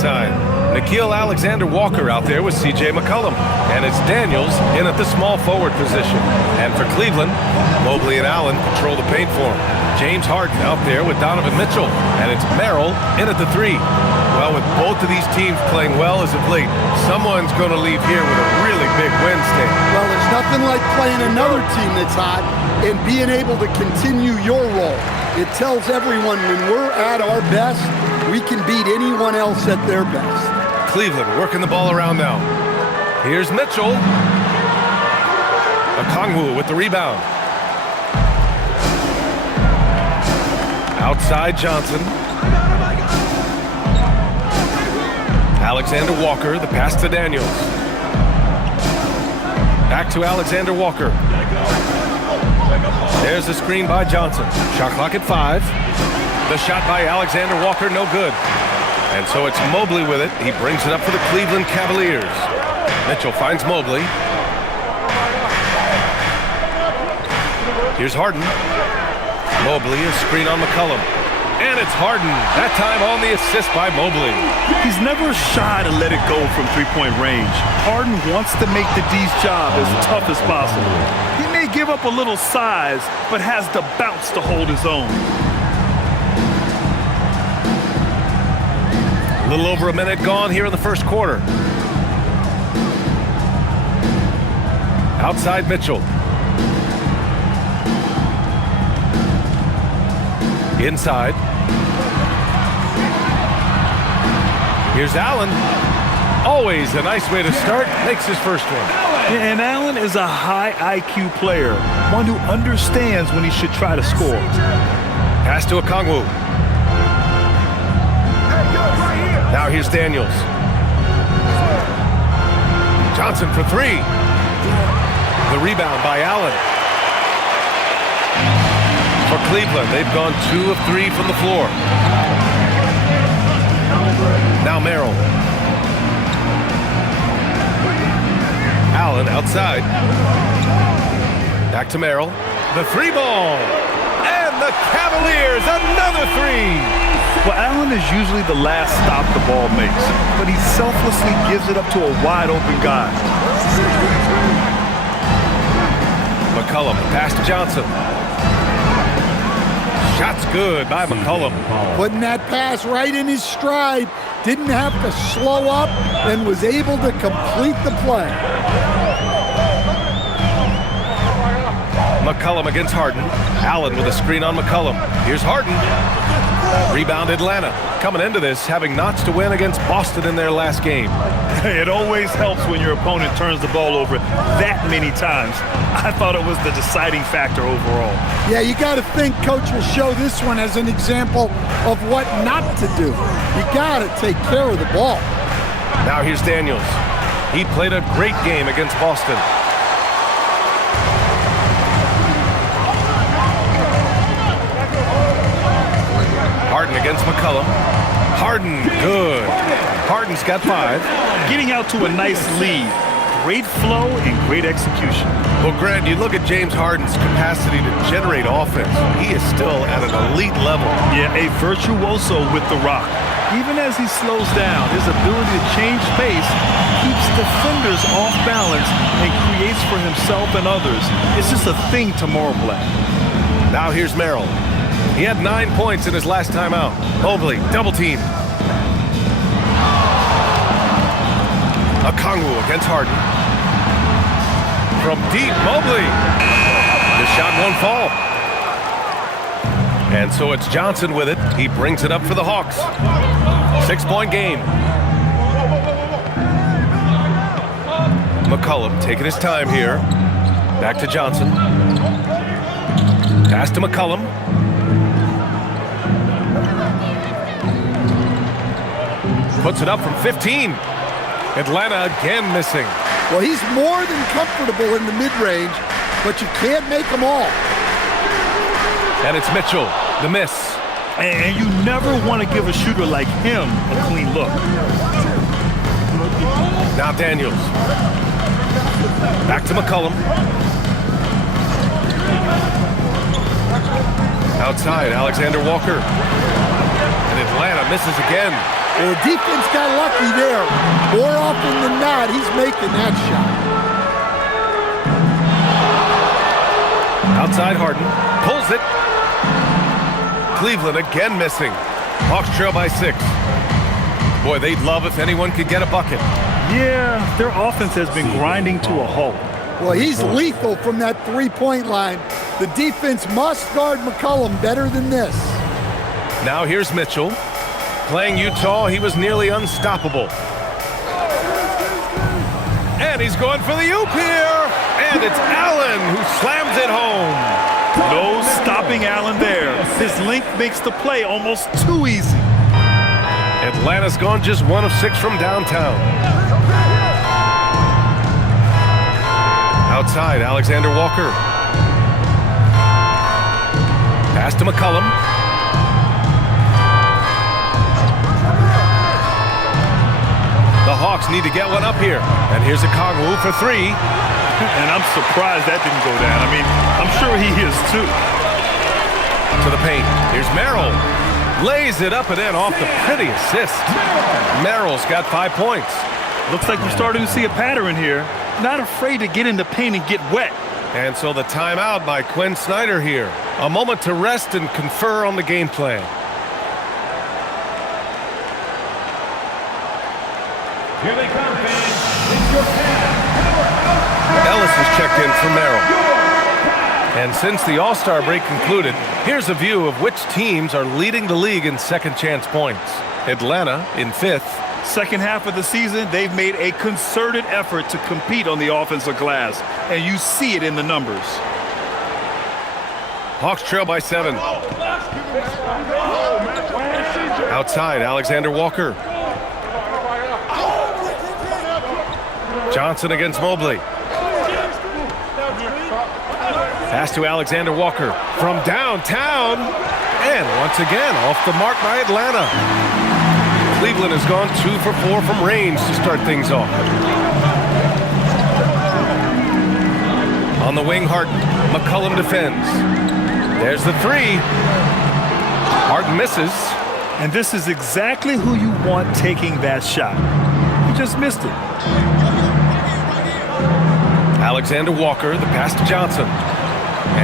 inside. Nickeil Alexander-Walker out there with C.J. McCollum. And it's Daniels in at the small forward position. And for Cleveland, Mobley and Allen control the paint for him. James Harden out there with Donovan Mitchell. And it's Merrill in at the 3. Well, with both of these teams playing well as of late, someone's going to leave here with a really big Wednesday. Well, there's nothing like playing another team that's hot and being able to continue your role. It tells everyone when we're at our best, we can beat anyone else at their best. Cleveland working the ball around now. Here's Mitchell. Okongwu with the rebound. Outside Johnson. Alexander Walker, the pass to Daniels. Back to Alexander Walker. There's the screen by Johnson. Shot clock at 5. The shot by Alexander Walker, no good. And so it's Mobley with it. He brings it up for the Cleveland Cavaliers. Mitchell finds Mobley. Here's Harden. Mobley, a screen on McCollum. And it's Harden, that time on the assist by Mobley. He's never shy to let it go from three-point range. Harden wants to make the D's job as tough as possible. He may give up a little size, but has the bounce to hold his own. A little over a minute gone here in the first quarter. Outside Mitchell. Inside. Here's Allen. Always a nice way to start. Makes his first one. And Allen is a high IQ player, one who understands when he should try to score. Pass to Okongwu. Now here's Daniels. Johnson for 3. The rebound by Allen. For Cleveland, they've gone 2 of 3 from the floor. Now Merrill. Allen outside. Back to Merrill. The 3-ball. And the Cavaliers, another 3. Well, Allen is usually the last stop the ball makes, but he selflessly gives it up to a wide-open guy. McCollum, pass to Johnson. Shot's good by McCollum. Putting that pass right in his stride. Didn't have to slow up and was able to complete the play. McCollum against Harden. Allen with a screen on McCollum. Here's Harden. Rebound Atlanta. Coming into this, having notched to win against Boston in their last game. It always helps when your opponent turns the ball over that many times. I thought it was the deciding factor overall. Yeah, you got to think Coach will show this one as an example of what not to do. You got to take care of the ball. Now here's Daniels. He played a great game against Boston. Harden against McCollum. Harden, good. Harden's got 5. Getting out to a nice lead. Great flow and great execution. Well, Grant, you look at James Harden's capacity to generate offense. He is still at an elite level. Yeah, a virtuoso with the rock. Even as he slows down, his ability to change pace keeps defenders off balance and creates for himself and others. It's just a thing to marvel at. Now here's Merrill. He had 9 points in his last time out. Mobley, double team. Okongwu against Harden. From deep, Mobley. The shot won't fall. And so it's Johnson with it. He brings it up for the Hawks. 6-point game. McCollum taking his time here. Back to Johnson. Pass to McCollum. Puts it up from 15. Atlanta again missing. Well, he's more than comfortable in the mid-range, but you can't make them all. And it's Mitchell, the miss. And you never want to give a shooter like him a clean look. Now Daniels. Back to McCollum. Outside, Alexander Walker. And Atlanta misses again. The defense got lucky there. More often than not, he's making that shot. Outside Harden. Pulls it. Cleveland again missing. Hawks trail by 6. Boy, they'd love if anyone could get a bucket. Yeah, their offense has been grinding to a halt. Well, he's lethal from that three-point line. The defense must guard McCollum better than this. Now here's Mitchell. Playing Utah, he was nearly unstoppable. And he's going for the oop here. And it's Allen who slams it home. No stopping Allen there. His length makes the play almost too easy. Atlanta's gone just 1 of 6 from downtown. Outside, Alexander Walker. Pass to McCollum. The Hawks need to get one up here. And here's a Kongwu for 3. And I'm surprised that didn't go down. I mean, I'm sure he is too. To the paint. Here's Merrill. Lays it up and in off the pretty assist. Merrill's got 5 points. Looks like we're starting to see a pattern here. Not afraid to get in the paint and get wet. And so the timeout by Quinn Snyder here. A moment to rest and confer on the game plan. Here they come, fans. It's your Ellis is checked in for Merrill. And since the All-Star break concluded, here's a view of which teams are leading the league in second chance points. Atlanta in 5th. Second half of the season, they've made a concerted effort to compete on the offensive glass, and you see it in the numbers. Hawks trail by 7. Outside, Alexander Walker. Johnson against Mobley. Pass to Alexander Walker from downtown. And once again, off the mark by Atlanta. Cleveland has gone 2 for 4 from range to start things off. On the wing, Harden. McCollum defends. There's the 3. Harden misses. And this is exactly who you want taking that shot. He just missed it. Alexander Walker, the pass to Johnson.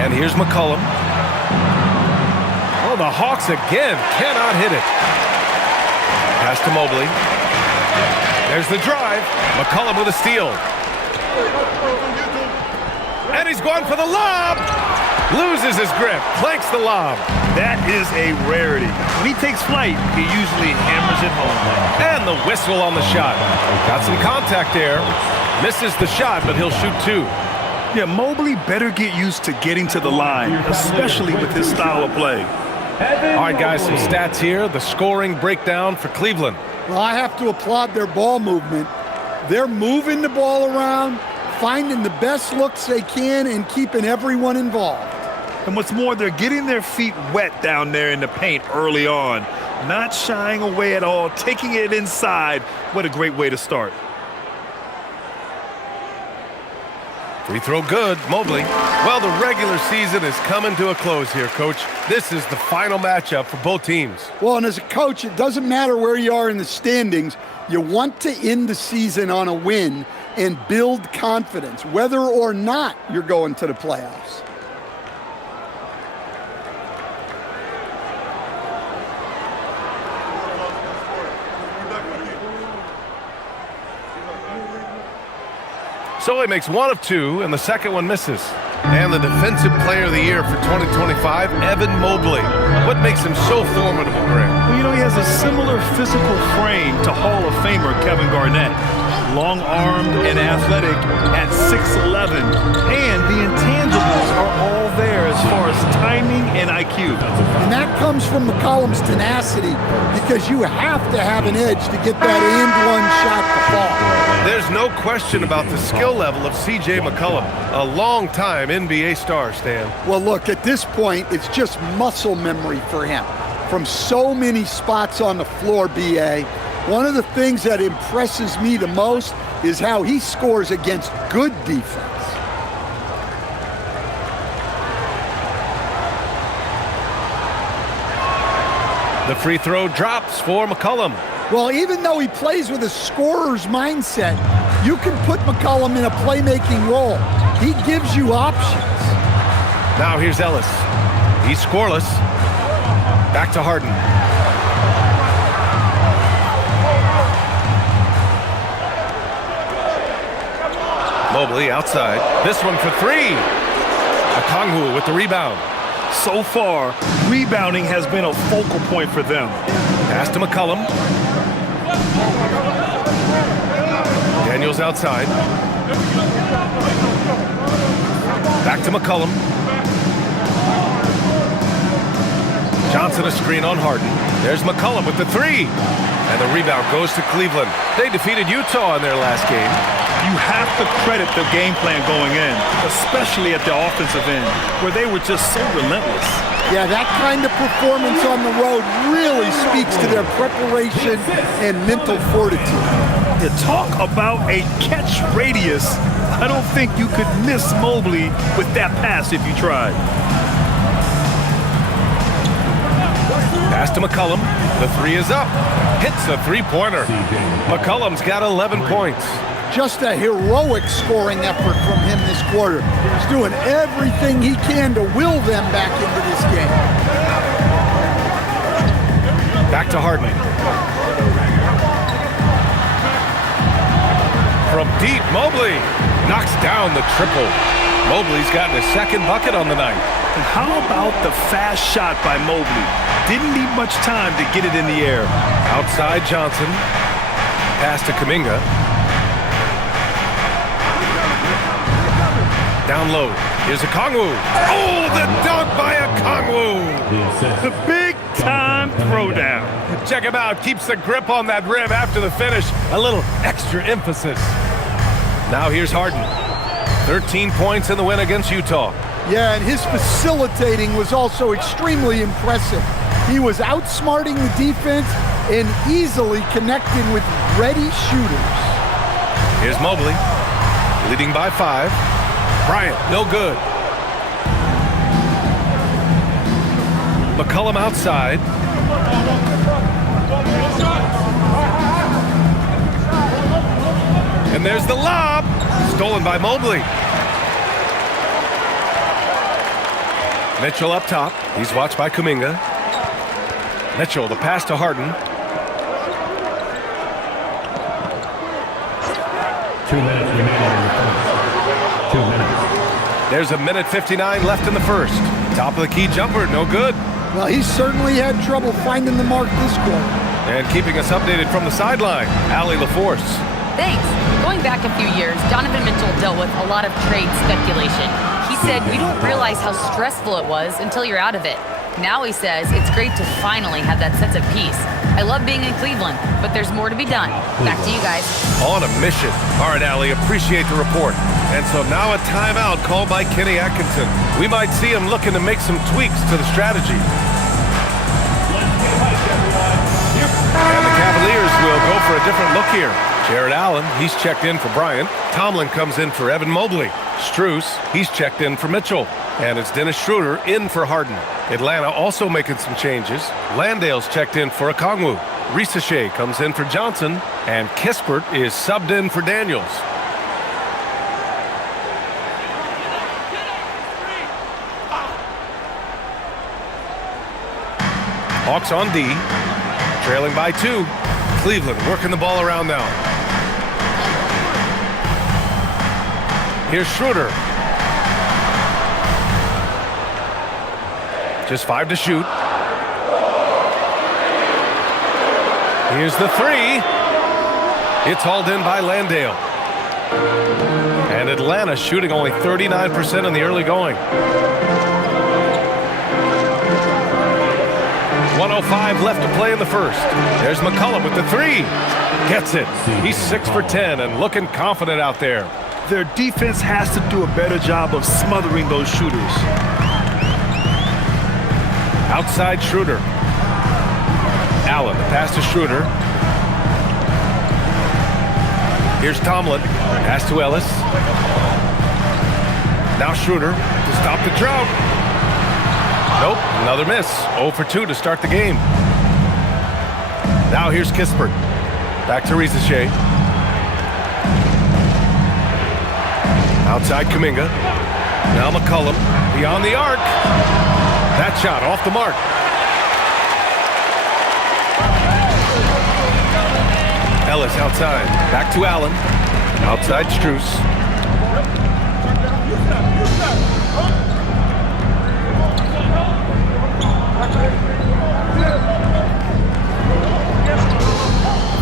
And here's McCollum. Oh, the Hawks again cannot hit it. Pass to Mobley. There's the drive. McCollum with a steal. And he's going for the lob. Loses his grip. Clanks the lob. That is a rarity. When he takes flight, he usually hammers it home. And the whistle on the shot. Got some contact there. Misses the shot, but he'll shoot 2. Yeah, Mobley better get used to getting to the line, especially with his style of play. All right, guys, some stats here. The scoring breakdown for Cleveland. Well, I have to applaud their ball movement. They're moving the ball around, finding the best looks they can, and keeping everyone involved. And what's more, they're getting their feet wet down there in the paint early on. Not shying away at all, taking it inside. What a great way to start. Free throw good, Mobley. Well, the regular season is coming to a close here, Coach. This is the final matchup for both teams. Well, and as a coach, it doesn't matter where you are in the standings. You want to end the season on a win and build confidence, whether or not you're going to the playoffs. So he makes 1 of 2, and the second one misses. And the Defensive Player of the Year for 2025, Evan Mobley. What makes him so formidable, Grant? Well, you know, he has a similar physical frame to Hall of Famer Kevin Garnett. Long-armed and athletic at 6'11". And the intangibles are all there as far as timing and IQ. And that comes from McCollum's tenacity, because you have to have an edge to get that and one shot to fall. There's no question about the skill level of C.J. McCollum, a long-time NBA star, Stan. Well, look, at this point, it's just muscle memory for him. From so many spots on the floor, B.A., one of the things that impresses me the most is how he scores against good defense. The free throw drops for McCollum. Well, even though he plays with a scorer's mindset, you can put McCollum in a playmaking role. He gives you options. Now here's Ellis. He's scoreless. Back to Harden. Mobley outside. This one for three. Okongwu with the rebound. So far, rebounding has been a focal point for them. Pass to McCollum. Daniels outside. Back to McCollum. Johnson a screen on Harden. There's McCollum with the three. And the rebound goes to Cleveland. They defeated Utah in their last game. You have to credit the game plan going in, especially at the offensive end, where they were just so relentless. Yeah, that kind of performance on the road really speaks to their preparation and mental fortitude. To talk about a catch radius, I don't think you could miss Mobley with that pass if you tried. Pass to McCollum. The three is up. Hits a three-pointer. McCollum's got 11 points. Just a heroic scoring effort from him this quarter. He's doing everything he can to will them back into this game. Back to Harden. From deep, Mobley knocks down the triple. Mobley's gotten his second bucket on the night. And how about the fast shot by Mobley? Didn't need much time to get it in the air. Outside Johnson. Pass to Kuminga. Down low. Here's Okongwu. Oh, the dunk by Okongwu. The big-time throwdown. Check him out. Keeps the grip on that rim after the finish. A little extra emphasis. Now here's Harden. 13 points in the win against Utah. Yeah, and his facilitating was also extremely impressive. He was outsmarting the defense and easily connecting with ready shooters. Here's Mobley, leading by 5. Bryant, no good. McCollum outside. And there's the lob, stolen by Mobley. Mitchell up top. He's watched by Kuminga. Mitchell, the pass to Harden. 2 minutes remaining in the first. 2 minutes. There's a minute 59 left in the first. Top of the key jumper, no good. Well, he certainly had trouble finding the mark this quarter. And keeping us updated from the sideline, Allie LaForce. Thanks. Going back a few years, Donovan Mitchell dealt with a lot of trade speculation. He said you don't realize how stressful it was until you're out of it. Now he says it's great to finally have that sense of peace. I love being in Cleveland, but there's more to be done. Back to you guys. On a mission. All right, Allie, appreciate the report. And so now a timeout called by Kenny Atkinson. We might see him looking to make some tweaks to the strategy. And the Cavaliers will go for a different look here. Jared Allen, he's checked in for Bryant. Tomlin comes in for Evan Mobley. Strus, he's checked in for Mitchell. And it's Dennis Schroeder in for Harden. Atlanta also making some changes. Landale's checked in for Okongwu. Risache comes in for Johnson. And Kispert is subbed in for Daniels. Hawks on D. Trailing by 2. Cleveland working the ball around now. Here's Schroeder. Just 5 to shoot. Here's the 3. It's hauled in by Landale. And Atlanta shooting only 39% in the early going. 1:05 left to play in the first. There's McCollum with the 3. Gets it. He's 6 for 10 and looking confident out there. Their defense has to do a better job of smothering those shooters. Outside Schroeder. Allen, the pass to Schroeder. Here's Tomlin. Pass to Ellis. Now Schroeder to stop the drought. Nope, another miss. 0 for 2 to start the game. Now here's Kispert. Back to Ricochet. Outside Kuminga. Now McCollum. Beyond the arc. That shot off the mark. Ellis outside. Back to Allen. Outside Strus.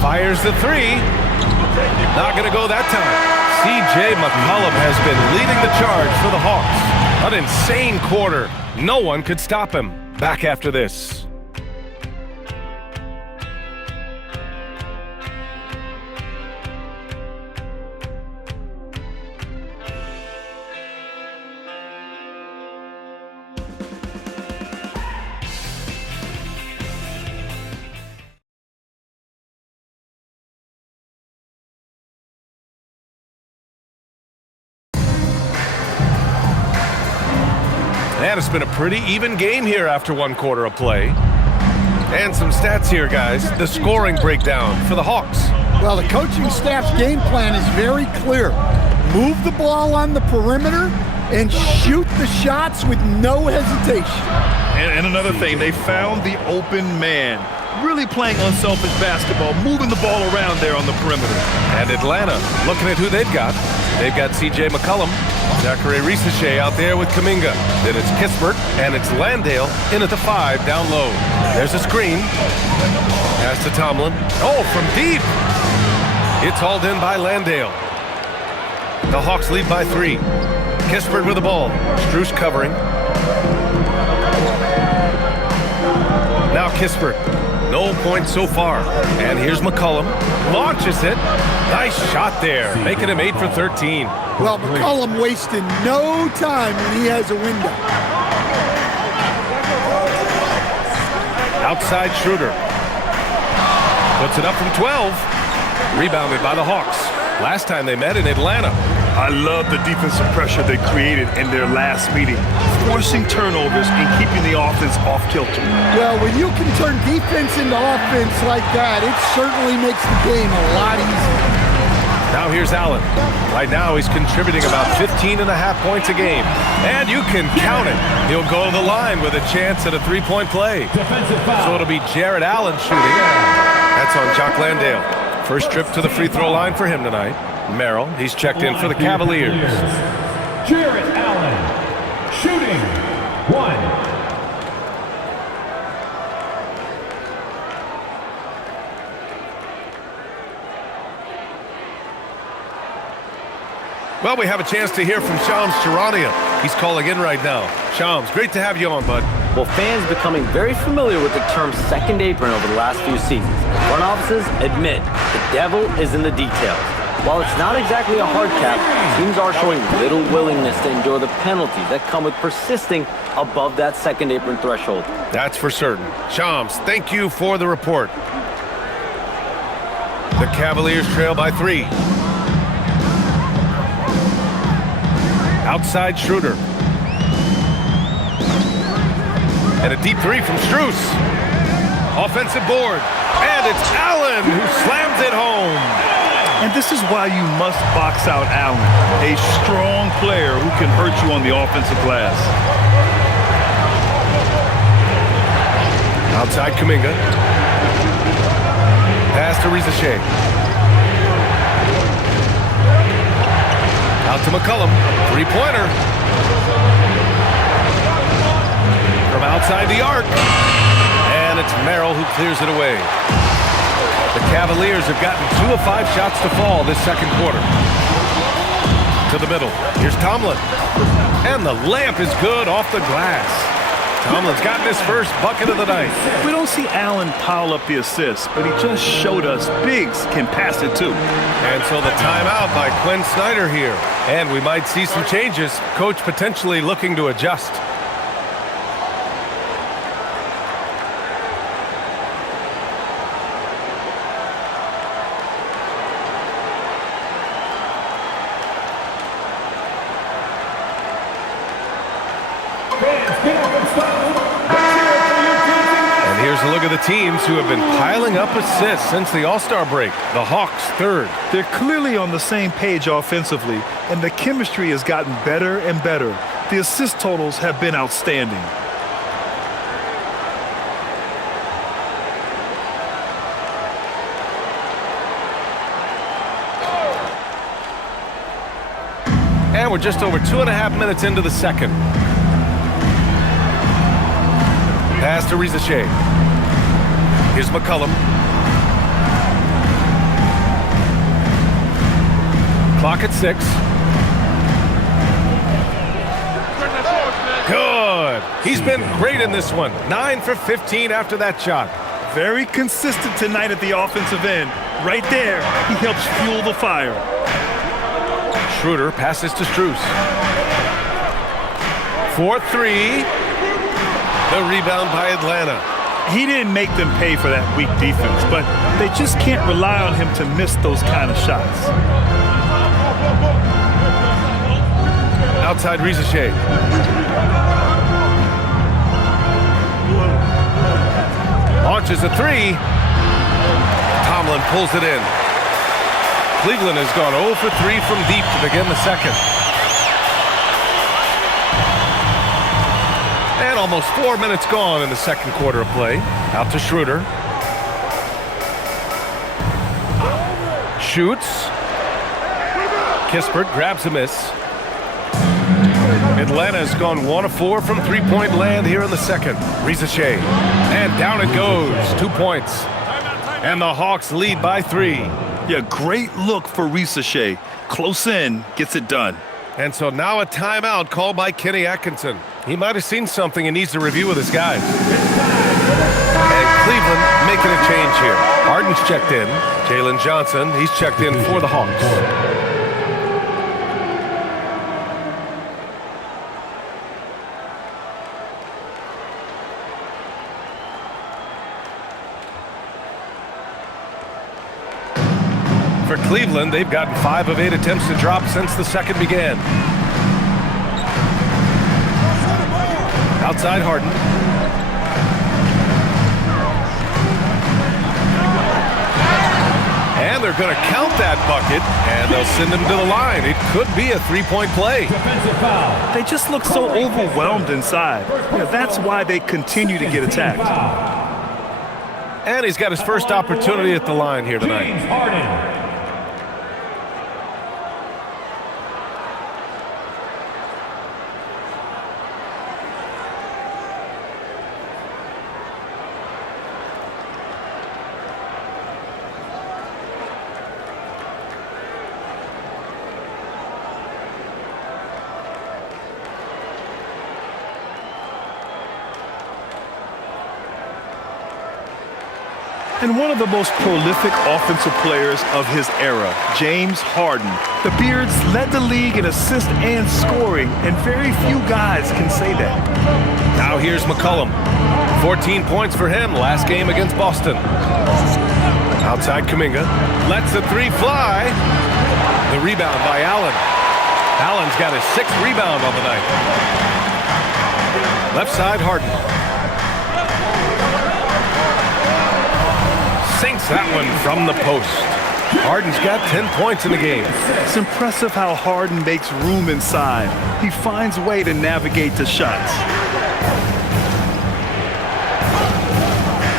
Fires the three. Not going to go that time. C.J. McCollum has been leading the charge for the Hawks. An insane quarter. No one could stop him. Back after this. And it's been a pretty even game here after one quarter of play. And some stats here, guys. The scoring breakdown for the Hawks. Well, the coaching staff's game plan is very clear. Move the ball on the perimeter and shoot the shots with no hesitation. And another thing, they found the open man. Really playing unselfish basketball, moving the ball around there on the perimeter. And Atlanta, looking at who they've got. They've got C.J. McCollum, Zachary Ricochet out there with Kuminga. Then it's Kispert, and it's Landale in at the 5 down low. There's a screen. Pass to Tomlin. Oh, from deep. It's hauled in by Landale. The Hawks lead by 3. Kispert with the ball. Strus covering. Now Kispert. No points so far. And here's McCollum. Launches it. Nice shot there. Making him 8 for 13. Well, McCollum wasted no time when he has a window. Outside Schroeder. Puts it up from 12. Rebounded by the Hawks. Last time they met in Atlanta. I love the defensive pressure they created in their last meeting, forcing turnovers and keeping the offense off kilter. Well, when you can turn defense into offense like that, it certainly makes the game a lot easier. Now here's Allen. Right now he's contributing about 15 and a half points a game. And you can count it. He'll go to the line with a chance at a three-point play. So it'll be Jared Allen shooting. That's on Jock Landale. First trip to the free throw line for him tonight. Merrill, he's checked in for the Cavaliers. Jared Allen, shooting 1. Well, we have a chance to hear from Shams Charania. He's calling in right now. Shams, great to have you on, bud. Well, fans becoming very familiar with the term second apron over the last few seasons. Front offices admit the devil is in the details. While it's not exactly a hard cap, teams are showing little willingness to endure the penalties that come with persisting above that second apron threshold. That's for certain. Shams, thank you for the report. The Cavaliers trail by 3. Outside Schroeder. And a deep 3 from Strus. Offensive board. And it's Allen who slams it home. And this is why you must box out Allen, a strong player who can hurt you on the offensive glass. Outside Kuminga. Pass to Ricochet. Out to McCollum. Three-pointer. From outside the arc. And it's Merrill who clears it away. The Cavaliers have gotten 2 of 5 shots to fall this second quarter. To the middle. Here's Tomlin. And the layup is good off the glass. Tomlin's gotten his first bucket of the night. We don't see Allen pile up the assists, but he just showed us bigs can pass it too. And so the timeout by Quinn Snyder here. And we might see some changes. Coach potentially looking to adjust. Here's a look at the teams who have been piling up assists since the All-Star break. The Hawks, third. They're clearly on the same page offensively, and the chemistry has gotten better and better. The assist totals have been outstanding. And we're just over 2.5 minutes into the second. Pass to Rizachet. Here's McCollum. Clock at 6. Good. He's been great in this one. 9 for 15 after that shot. Very consistent tonight at the offensive end. Right there, he helps fuel the fire. Schroeder passes to Strus. 4-3. The rebound by Atlanta. He didn't make them pay for that weak defense, but they just can't rely on him to miss those kind of shots. Outside Rizachet. Launches a 3. Tomlin pulls it in. Cleveland has gone 0 for 3 from deep to begin the second. And almost 4 minutes gone in the second quarter of play. Out to Schroeder. Shoots. Kispert grabs a miss. Atlanta has gone 1 of 4 from three-point land here in the second. Rizachet. And down it goes. 2 points. And the Hawks lead by 3. Yeah, great look for Rizachet. Close in, gets it done. And so now a timeout called by Kenny Atkinson. He might have seen something and needs to review with his guys. And Cleveland making a change here. Harden's checked in. Jalen Johnson, he's checked in for the Hawks. For Cleveland, they've gotten 5 of 8 attempts to drop since the second began. Outside Harden. And they're going to count that bucket, and they'll send him to the line. It could be a three-point play. They just look so overwhelmed inside. Yeah, that's why they continue to get attacked. And he's got his first opportunity at the line here tonight. And one of the most prolific offensive players of his era, James Harden. The Beards led the league in assists and scoring, and very few guys can say that. Now here's McCollum. 14 points for him last game against Boston. Outside Kuminga. Lets the 3 fly. The rebound by Allen. Allen's got his 6th rebound on the night. Left side Harden. Sinks that one from the post. Harden's got 10 points in the game. It's impressive how Harden makes room inside. He finds a way to navigate the shots.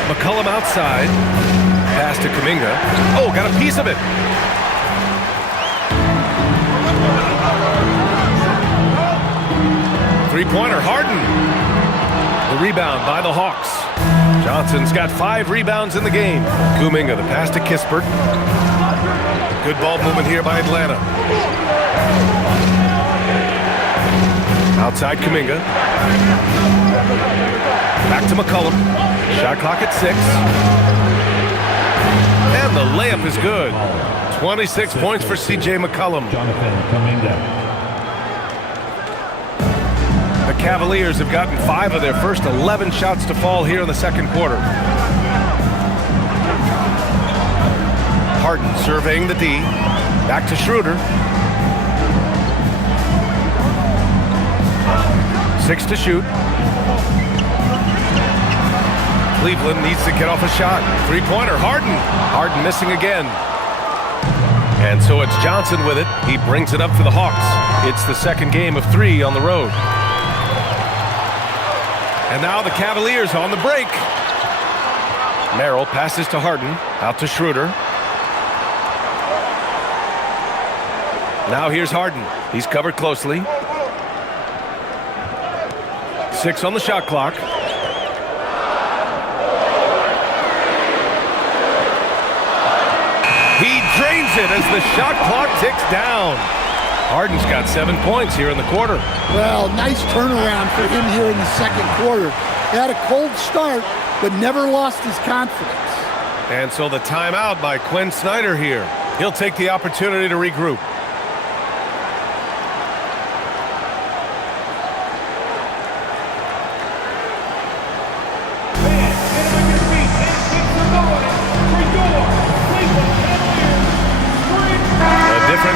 McCollum outside. Pass to Kuminga. Oh, got a piece of it. Three-pointer, Harden. The rebound by the Hawks. Johnson's got 5 rebounds in the game. Kuminga, the pass to Kispert. Good ball movement here by Atlanta. Outside Kuminga. Back to McCollum. Shot clock at 6. And the layup is good. 26 points for C.J. McCollum. The Cavaliers have gotten 5 of their first 11 shots to fall here in the second quarter. Harden surveying the D. Back to Schroeder. 6 to shoot. Cleveland needs to get off a shot. Three-pointer, Harden. Harden missing again. And so it's Johnson with it. He brings it up for the Hawks. It's the second game of 3 on the road. And now the Cavaliers on the break. Merrill passes to Harden, out to Schroeder. Now here's Harden. He's covered closely. 6 on the shot clock. He drains it as the shot clock ticks down. Harden's got 7 points here in the quarter. Well, nice turnaround for him here in the second quarter. He had a cold start, but never lost his confidence. And so the timeout by Quinn Snyder here. He'll take the opportunity to regroup.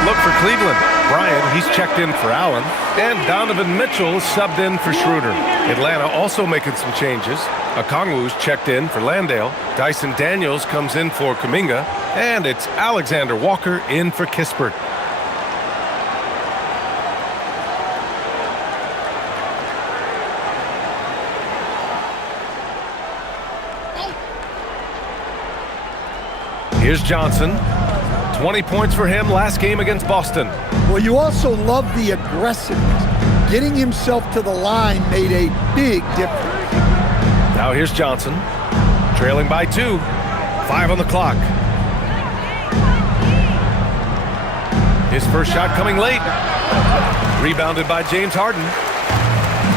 Look for Cleveland. Bryant, he's checked in for Allen. And Donovan Mitchell subbed in for Schroeder. Atlanta also making some changes. Okongwu's checked in for Landale. Dyson Daniels comes in for Kuminga. And it's Alexander Walker in for Kispert. Here's Johnson. 20 points for him last game against Boston. Well, you also love the aggressiveness. Getting himself to the line made a big difference. Now here's Johnson, trailing by 2. 5 on the clock. His first shot coming late. Rebounded by James Harden.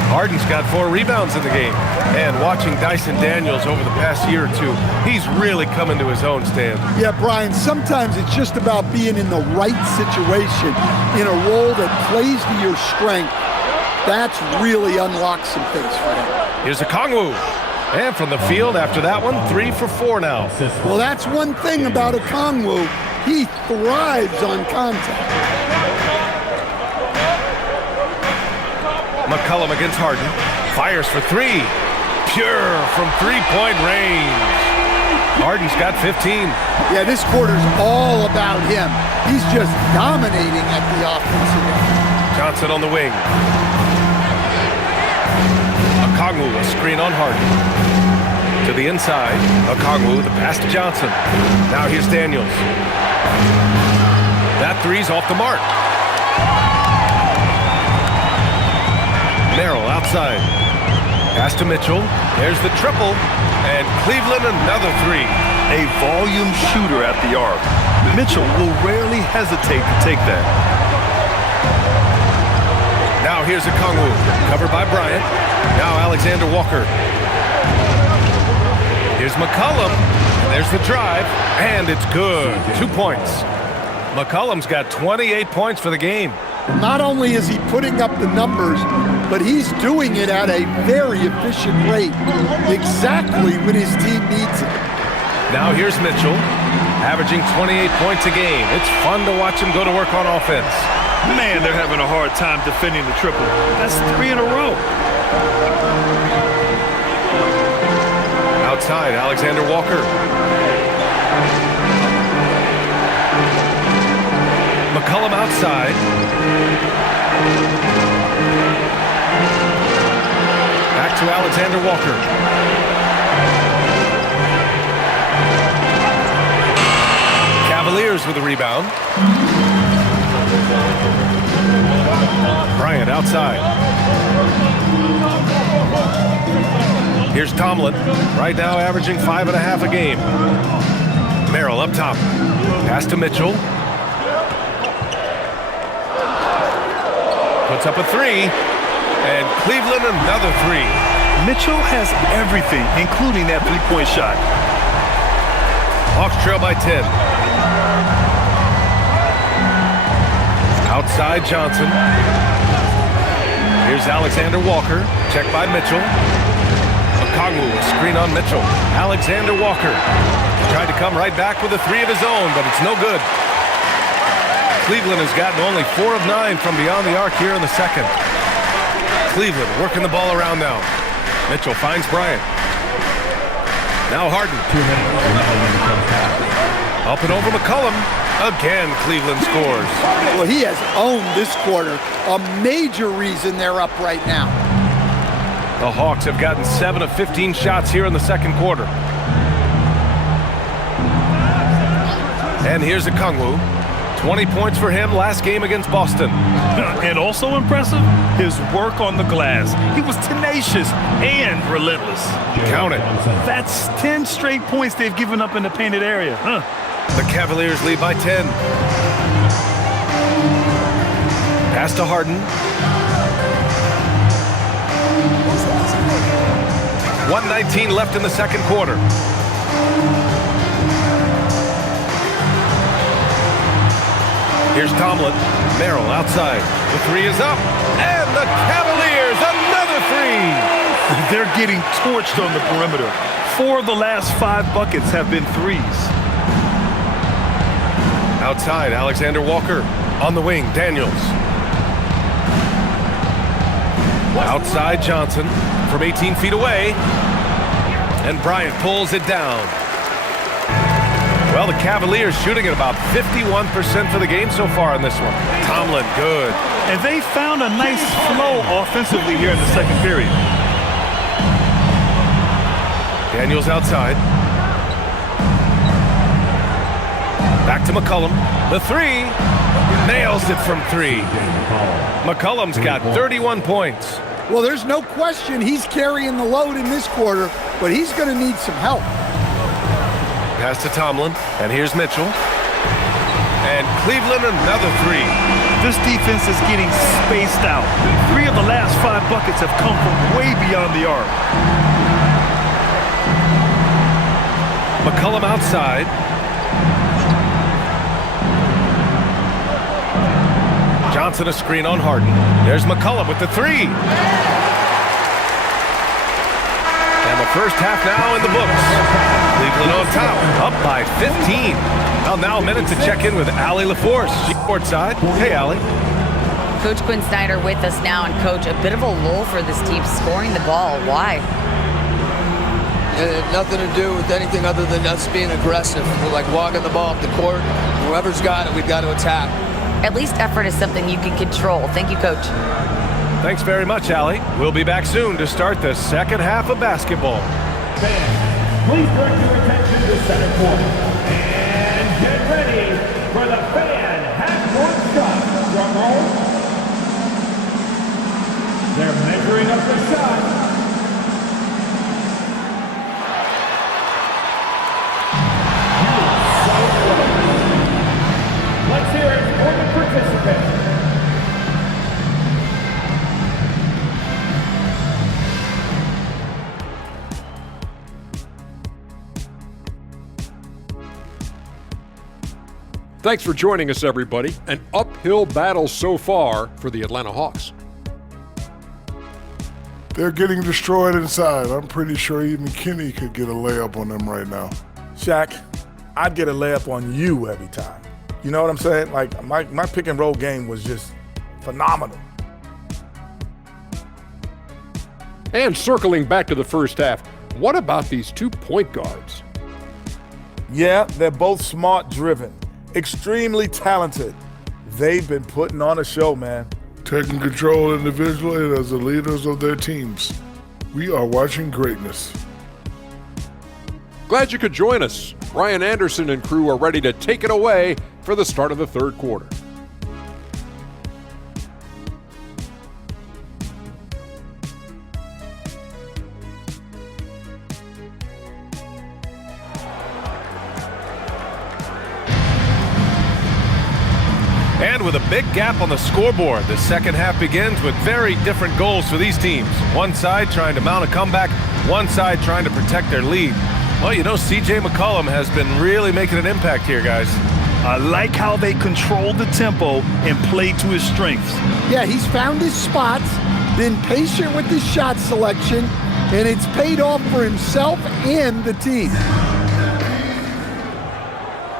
Harden's got 4 rebounds in the game. And watching Dyson Daniels over the past year or 2, he's really coming to his own, Stan. Yeah, Brian, sometimes it's just about being in the right situation, in a role that plays to your strength. That's really unlocked some things for him. Here's Okongwu. And from the field after that one, 3 for 4 now. Well, that's one thing about Okongwu. He thrives on contact. McCollum against Harden. Fires for 3. Pure from three-point range. Harden's got 15. Yeah, this quarter's all about him. He's just dominating at the offensive end. Johnson on the wing. Okongwu, a screen on Harden. To the inside. Okongwu, the pass to Johnson. Now here's Daniels. That three's off the mark. Merrill outside. Pass to Mitchell. There's the triple. And Cleveland another 3. A volume shooter at the arc. Mitchell will rarely hesitate to take that. Now here's Okongwu. Covered by Bryant. Now Alexander Walker. Here's McCollum. There's the drive. And it's good. 2 points. McCollum's got 28 points for the game. Not only is he putting up the numbers, but he's doing it at a very efficient rate, exactly when his team needs it. Now here's Mitchell, averaging 28 points a game. It's fun to watch him go to work on offense. Man, they're having a hard time defending the triple. That's 3 in a row. Outside, Alexander Walker. McCollum outside. Back to Alexander Walker. Cavaliers with a rebound. Bryant outside. Here's Tomlin, right now averaging 5.5 a game. Merrill up top. Pass to Mitchell. Puts up a 3. And Cleveland another 3. Mitchell has everything, including that three-point shot. Hawks trail by 10. Outside Johnson. Here's Alexander Walker. Checked by Mitchell. Okongwu, a screen on Mitchell. Alexander Walker tried to come right back with a 3 of his own, but it's no good. Cleveland has gotten only 4 of 9 from beyond the arc here in the second. Cleveland working the ball around now. Mitchell finds Bryant. Now Harden. 2 minutes remaining in the first half. Up and over McCollum. Again, Cleveland scores. Well, he has owned this quarter. A major reason they're up right now. The Hawks have gotten 7 of 15 shots here in the second quarter. And here's Okongwu. 20 points for him last game against Boston. And also impressive, his work on the glass. He was tenacious and relentless. Count it. That's 10 straight points they've given up in the painted area. The Cavaliers lead by 10. Pass to Harden. 1:19 left in the second quarter. Here's Tomlin. Merrill outside. The three is up. And the Cavaliers, another three. They're getting torched on the perimeter. 4 of the last 5 buckets have been threes. Outside, Alexander Walker. On the wing, Daniels. Outside, Johnson from 18 feet away. And Bryant pulls it down. Well, the Cavaliers shooting at about 51% for the game so far in this one. Tomlin, good. And they found a nice flow offensively here in the second period. Daniels outside. Back to McCollum. The three. Nails it from 3. McCollum's got 31 points. Well, there's no question he's carrying the load in this quarter, but he's going to need some help. Pass to Tomlin, and here's Mitchell. And Cleveland, another 3. This defense is getting spaced out. 3 of the last 5 buckets have come from way beyond the arc. McCollum outside. Johnson a screen on Harden. There's McCollum with the 3. And the first half now in the books. Cleveland on top, up by 15. Well, now a minute to check in with Allie LaForce. She's courtside. Hey, Allie. Coach Quinn Snyder with us now. And, Coach, a bit of a lull for this team scoring the ball. Why? It had nothing to do with anything other than us being aggressive. We're like walking the ball up the court. Whoever's got it, we've got to attack. At least effort is something you can control. Thank you, Coach. Thanks very much, Allie. We'll be back soon to start the second half of basketball. Fans, please direct your attention to center court. And get ready for the fan half-court shot. Drum roll. They're measuring up the shot. Let's hear it for the participants. Thanks for joining us, everybody. An uphill battle so far for the Atlanta Hawks. They're getting destroyed inside. I'm pretty sure even Kenny could get a layup on them right now. Shaq, I'd get a layup on you every time. You know what I'm saying? Like, my pick and roll game was just phenomenal. And circling back to the first half, what about these 2 point guards? Yeah, they're both smart-driven, extremely talented. They've been putting on a show, man. Taking control individually and as the leaders of their teams. We are watching greatness. Glad you could join us. Ryan Anderson and crew are ready to take it away for the start of the third quarter. And with a big gap on the scoreboard, the second half begins with very different goals for these teams. One side trying to mount a comeback, one side trying to protect their lead. Well, you know, C.J. McCollum has been really making an impact here, guys. I like how they control the tempo and play to his strengths. Yeah, he's found his spots, been patient with his shot selection, and it's paid off for himself and the team.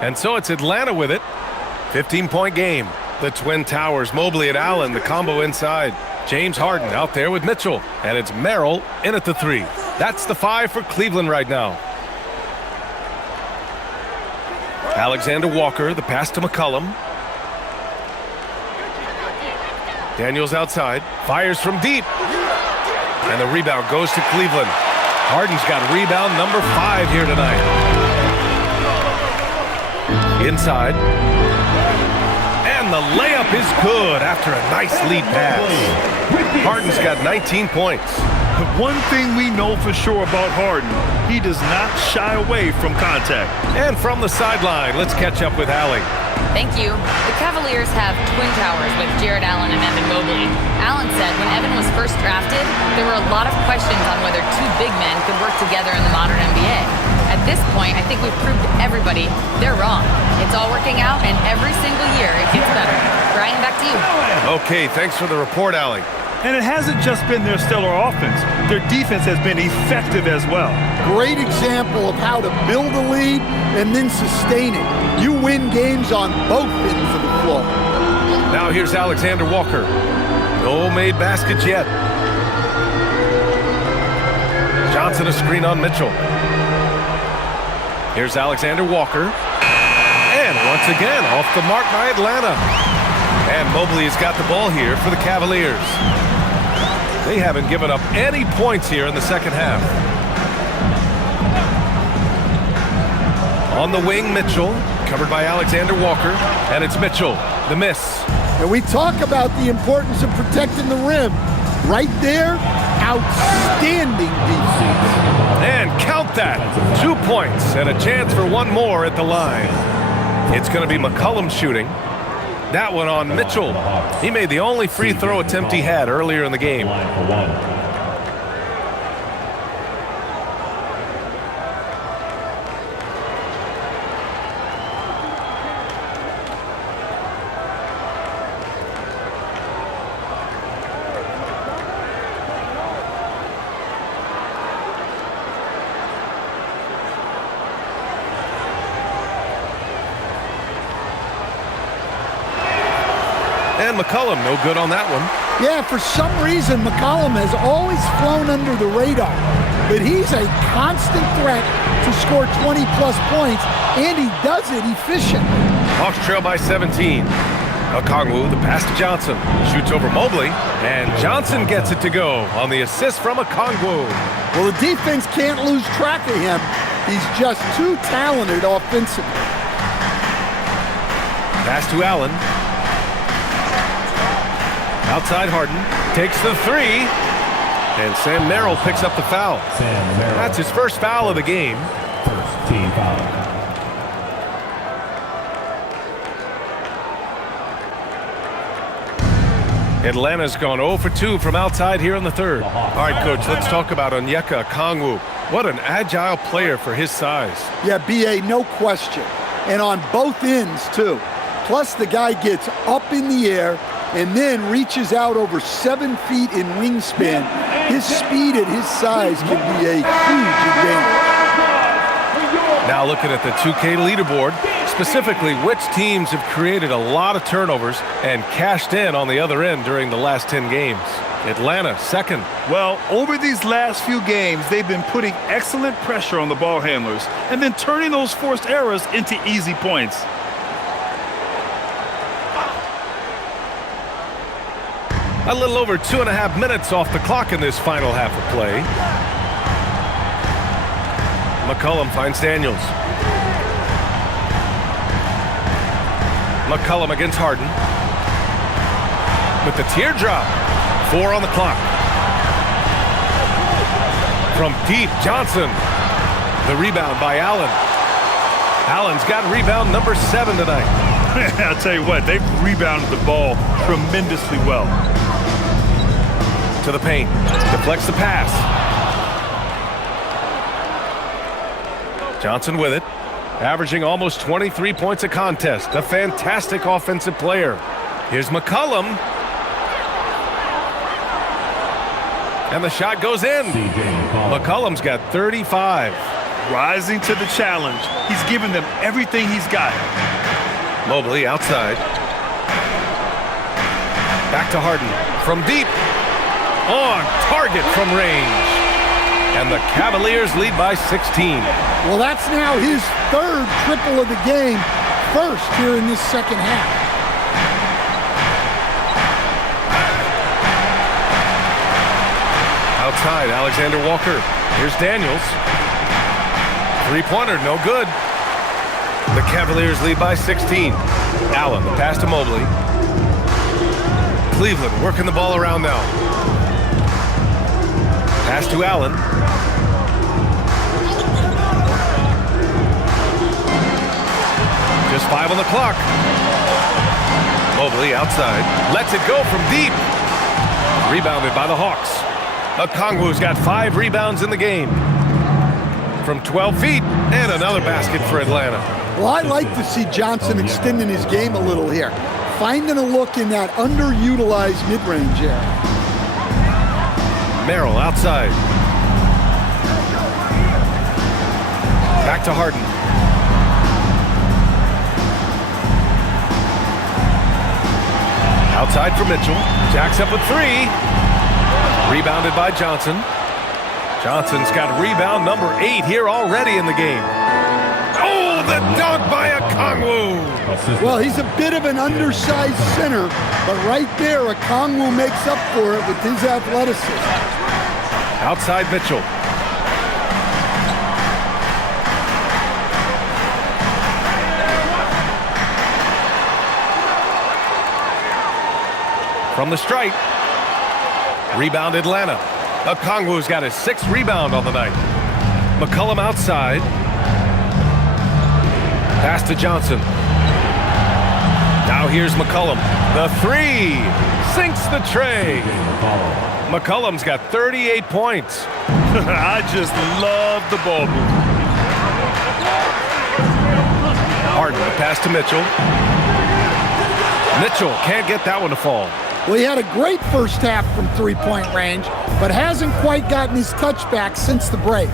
And so it's Atlanta with it. 15-point game. The Twin Towers, Mobley and Allen, the combo inside. James Harden out there with Mitchell. And it's Merrill in at the 3. That's the 5 for Cleveland right now. Alexander Walker, the pass to McCollum. Daniels outside, fires from deep. And the rebound goes to Cleveland. Harden's got rebound number 5 here tonight. Inside. And the layup is good after a nice lead pass. Harden's got 19 points. One thing we know for sure about Harden, he does not shy away from contact. And from the sideline, let's catch up with Allie. Thank you. The Cavaliers have twin towers with Jared Allen and Evan Mobley. Allen said when Evan was first drafted, there were a lot of questions on whether two big men could work together in the modern NBA. At this point, I think we've proved to everybody they're wrong. It's all working out, and every single year it gets better. Brian, back to you. Okay, thanks for the report, Allie. And it hasn't just been their stellar offense. Their defense has been effective as well. Great example of how to build a lead and then sustain it. You win games on both ends of the floor. Now here's Alexander Walker. No made baskets yet. Johnson a screen on Mitchell. Here's Alexander Walker. And once again, off the mark by Atlanta. And Mobley has got the ball here for the Cavaliers. They haven't given up any points here in the second half. On the wing, Mitchell, covered by Alexander Walker, and it's Mitchell, the miss. And we talk about the importance of protecting the rim. Right there, outstanding defense. And count that, 2 points and a chance for one more at the line. It's going to be McCollum shooting. That one on Mitchell. He made the only free throw attempt he had earlier in the game. And McCollum, no good on that one. Yeah, for some reason, McCollum has always flown under the radar. But he's a constant threat to score 20-plus points, and he does it efficiently. Hawks trail by 17. Okongwu, the pass to Johnson. Shoots over Mobley, and Johnson gets it to go on the assist from Okongwu. Well, the defense can't lose track of him. He's just too talented offensively. Pass to Allen. Outside Harden, takes the 3, and Sam Merrill picks up the foul. That's his first foul of the game. First team foul. Atlanta's gone 0 for 2 from outside here in the third. All right, Coach, let's talk about Onyeka Okongwu. What an agile player for his size. Yeah, B.A., no question. And on both ends, too. Plus, the guy gets up in the air and then reaches out over 7 feet in wingspan. His speed at his size can be a huge advantage. Now looking at the 2K leaderboard, specifically which teams have created a lot of turnovers and cashed in on the other end during the last 10 games. Atlanta, second. Well, over these last few games, they've been putting excellent pressure on the ball handlers and then turning those forced errors into easy points. A little over 2.5 minutes off the clock in this final half of play. McCollum finds Daniels. McCollum against Harden. With the teardrop. 4 on the clock. From deep, Johnson. The rebound by Allen. Allen's got rebound number 7 tonight. I'll tell you what, they've rebounded the ball tremendously well. To the paint, deflects the pass. Johnson with it, averaging almost 23 points a contest. A fantastic offensive player. Here's McCollum. And the shot goes in. McCollum's got 35. Rising to the challenge. He's given them everything he's got. Mobley outside. Back to Harden from deep. On target from range. and the Cavaliers lead by 16. Well, that's now his third triple of the game, first here in this second half. Outside, Alexander Walker. Here's Daniels. Three-pointer, no good. The Cavaliers lead by 16. Allen, the pass to Mobley. Cleveland working the ball around now. Pass to Allen. Just 5 on the clock. Mobley outside. Lets it go from deep. Rebounded by the Hawks. Okongwu's got 5 rebounds in the game. From 12 feet, and another basket for Atlanta. Well, I like to see Johnson extending his game a little here. Finding a look in that underutilized mid-range area. Merrill outside. Back to Harden. Outside for Mitchell. Jacks up with 3. Rebounded by Johnson. Johnson's got rebound number 8 here already in the game. Oh, the dunk by Okongwu. Well, he's a bit of an undersized center, but right there, Okongwu makes up for it with his athleticism. Outside Mitchell. From the stripe. Rebound Atlanta. Okongwu's got his 6th rebound on the night. McCollum outside. Pass to Johnson. Now here's McCollum. The 3. Sinks the tray. McCollum's got 38 points. I just love the ball movement. Harden, the pass to Mitchell. Mitchell can't get that one to fall. Well, he had a great first half from three-point range, but hasn't quite gotten his touchback since the break.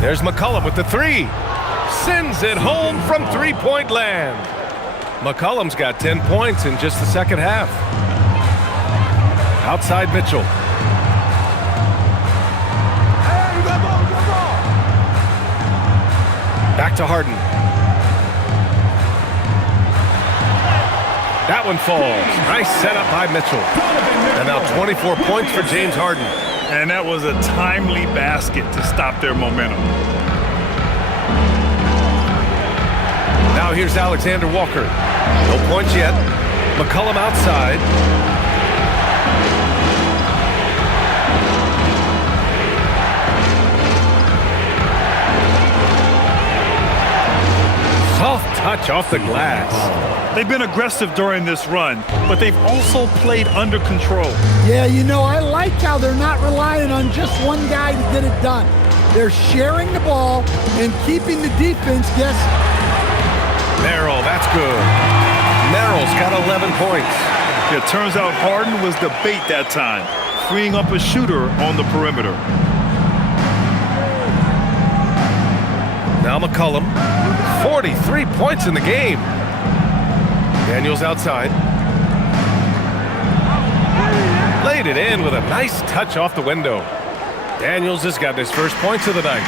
There's McCollum with the 3. Sends it home from three-point land. McCollum's got 10 points in just the second half. Outside Mitchell. Back to Harden. That one falls. Nice setup by Mitchell. And now 24 points for James Harden. And that was a timely basket to stop their momentum. Now here's Alexander Walker. No points yet. McCollum outside. Soft touch off the glass. They've been aggressive during this run, but they've also played under control. Yeah, you know, I like how they're not relying on just one guy to get it done. They're sharing the ball and keeping the defense guessing. Merrill, that's good. Merrill's got 11 points. It turns out Harden was the bait that time, freeing up a shooter on the perimeter. Now McCollum, 43 points in the game. Daniels outside. Laid it in with a nice touch off the window. Daniels has got his first points of the night.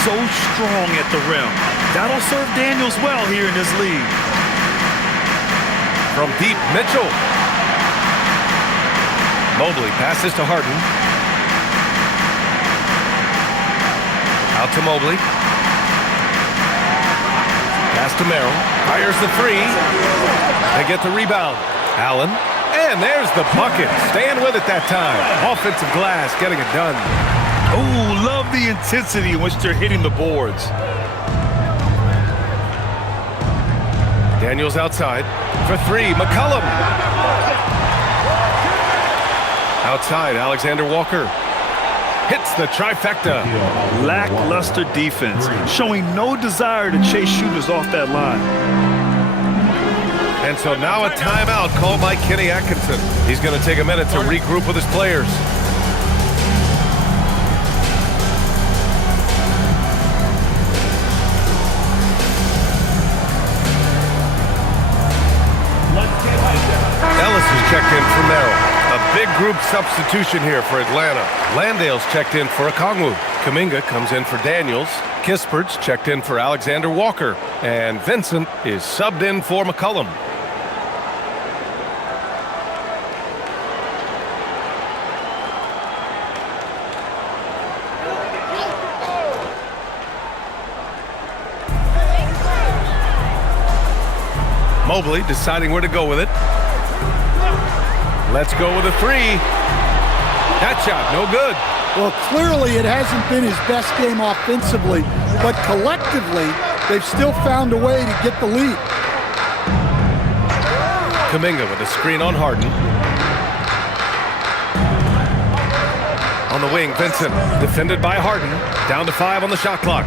So strong at the rim. That'll serve Daniels well here in this league. From deep, Mitchell. Mobley passes to Harden. Out to Mobley. Pass to Merrill. Fires the 3. They get the rebound. Allen. And there's the bucket. Staying with it that time. Offensive glass getting it done. Oh, love the intensity in which they're hitting the boards. Daniels outside for 3. McCollum. Outside, Alexander Walker. Hits the trifecta. Lackluster defense, showing no desire to chase shooters off that line. And so now a timeout called by Kenny Atkinson. He's going to take a minute to regroup with his players. Ellis is checked in for Merrill. A big group substitution here for Atlanta. Landale's checked in for Okongwu. Kuminga comes in for Daniels. Kispert's checked in for Alexander Walker. And Vincent is subbed in for McCollum. Mobley deciding where to go with it. Let's go with a three. That shot, no good. Well, clearly it hasn't been his best game offensively, but collectively, they've still found a way to get the lead. Kuminga with a screen on Harden. On the wing, Vincent, defended by Harden. Down to 5 on the shot clock.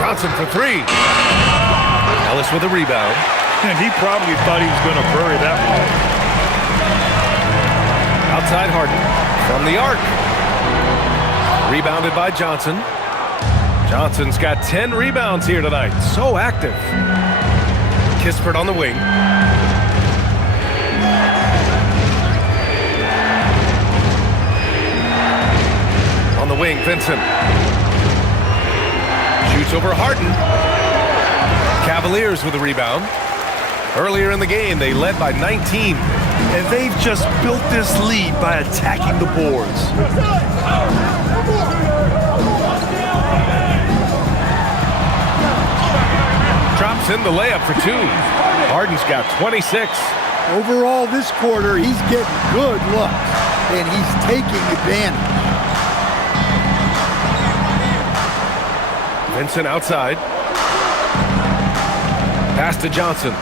Johnson for three. Ellis with a rebound. And he probably thought he was going to bury that one. Outside Harden from the arc. Rebounded by Johnson. Johnson's got 10 rebounds here tonight. So active. Kispert on the wing. On the wing, Vincent. Shoots over Harden. Cavaliers with a rebound. Earlier in the game, they led by 19. And they've just built this lead by attacking the boards. Drops in the layup for two. Harden's got 26. Overall, this quarter, he's getting good looks, and he's taking advantage. Vincent outside. Pass to Johnson.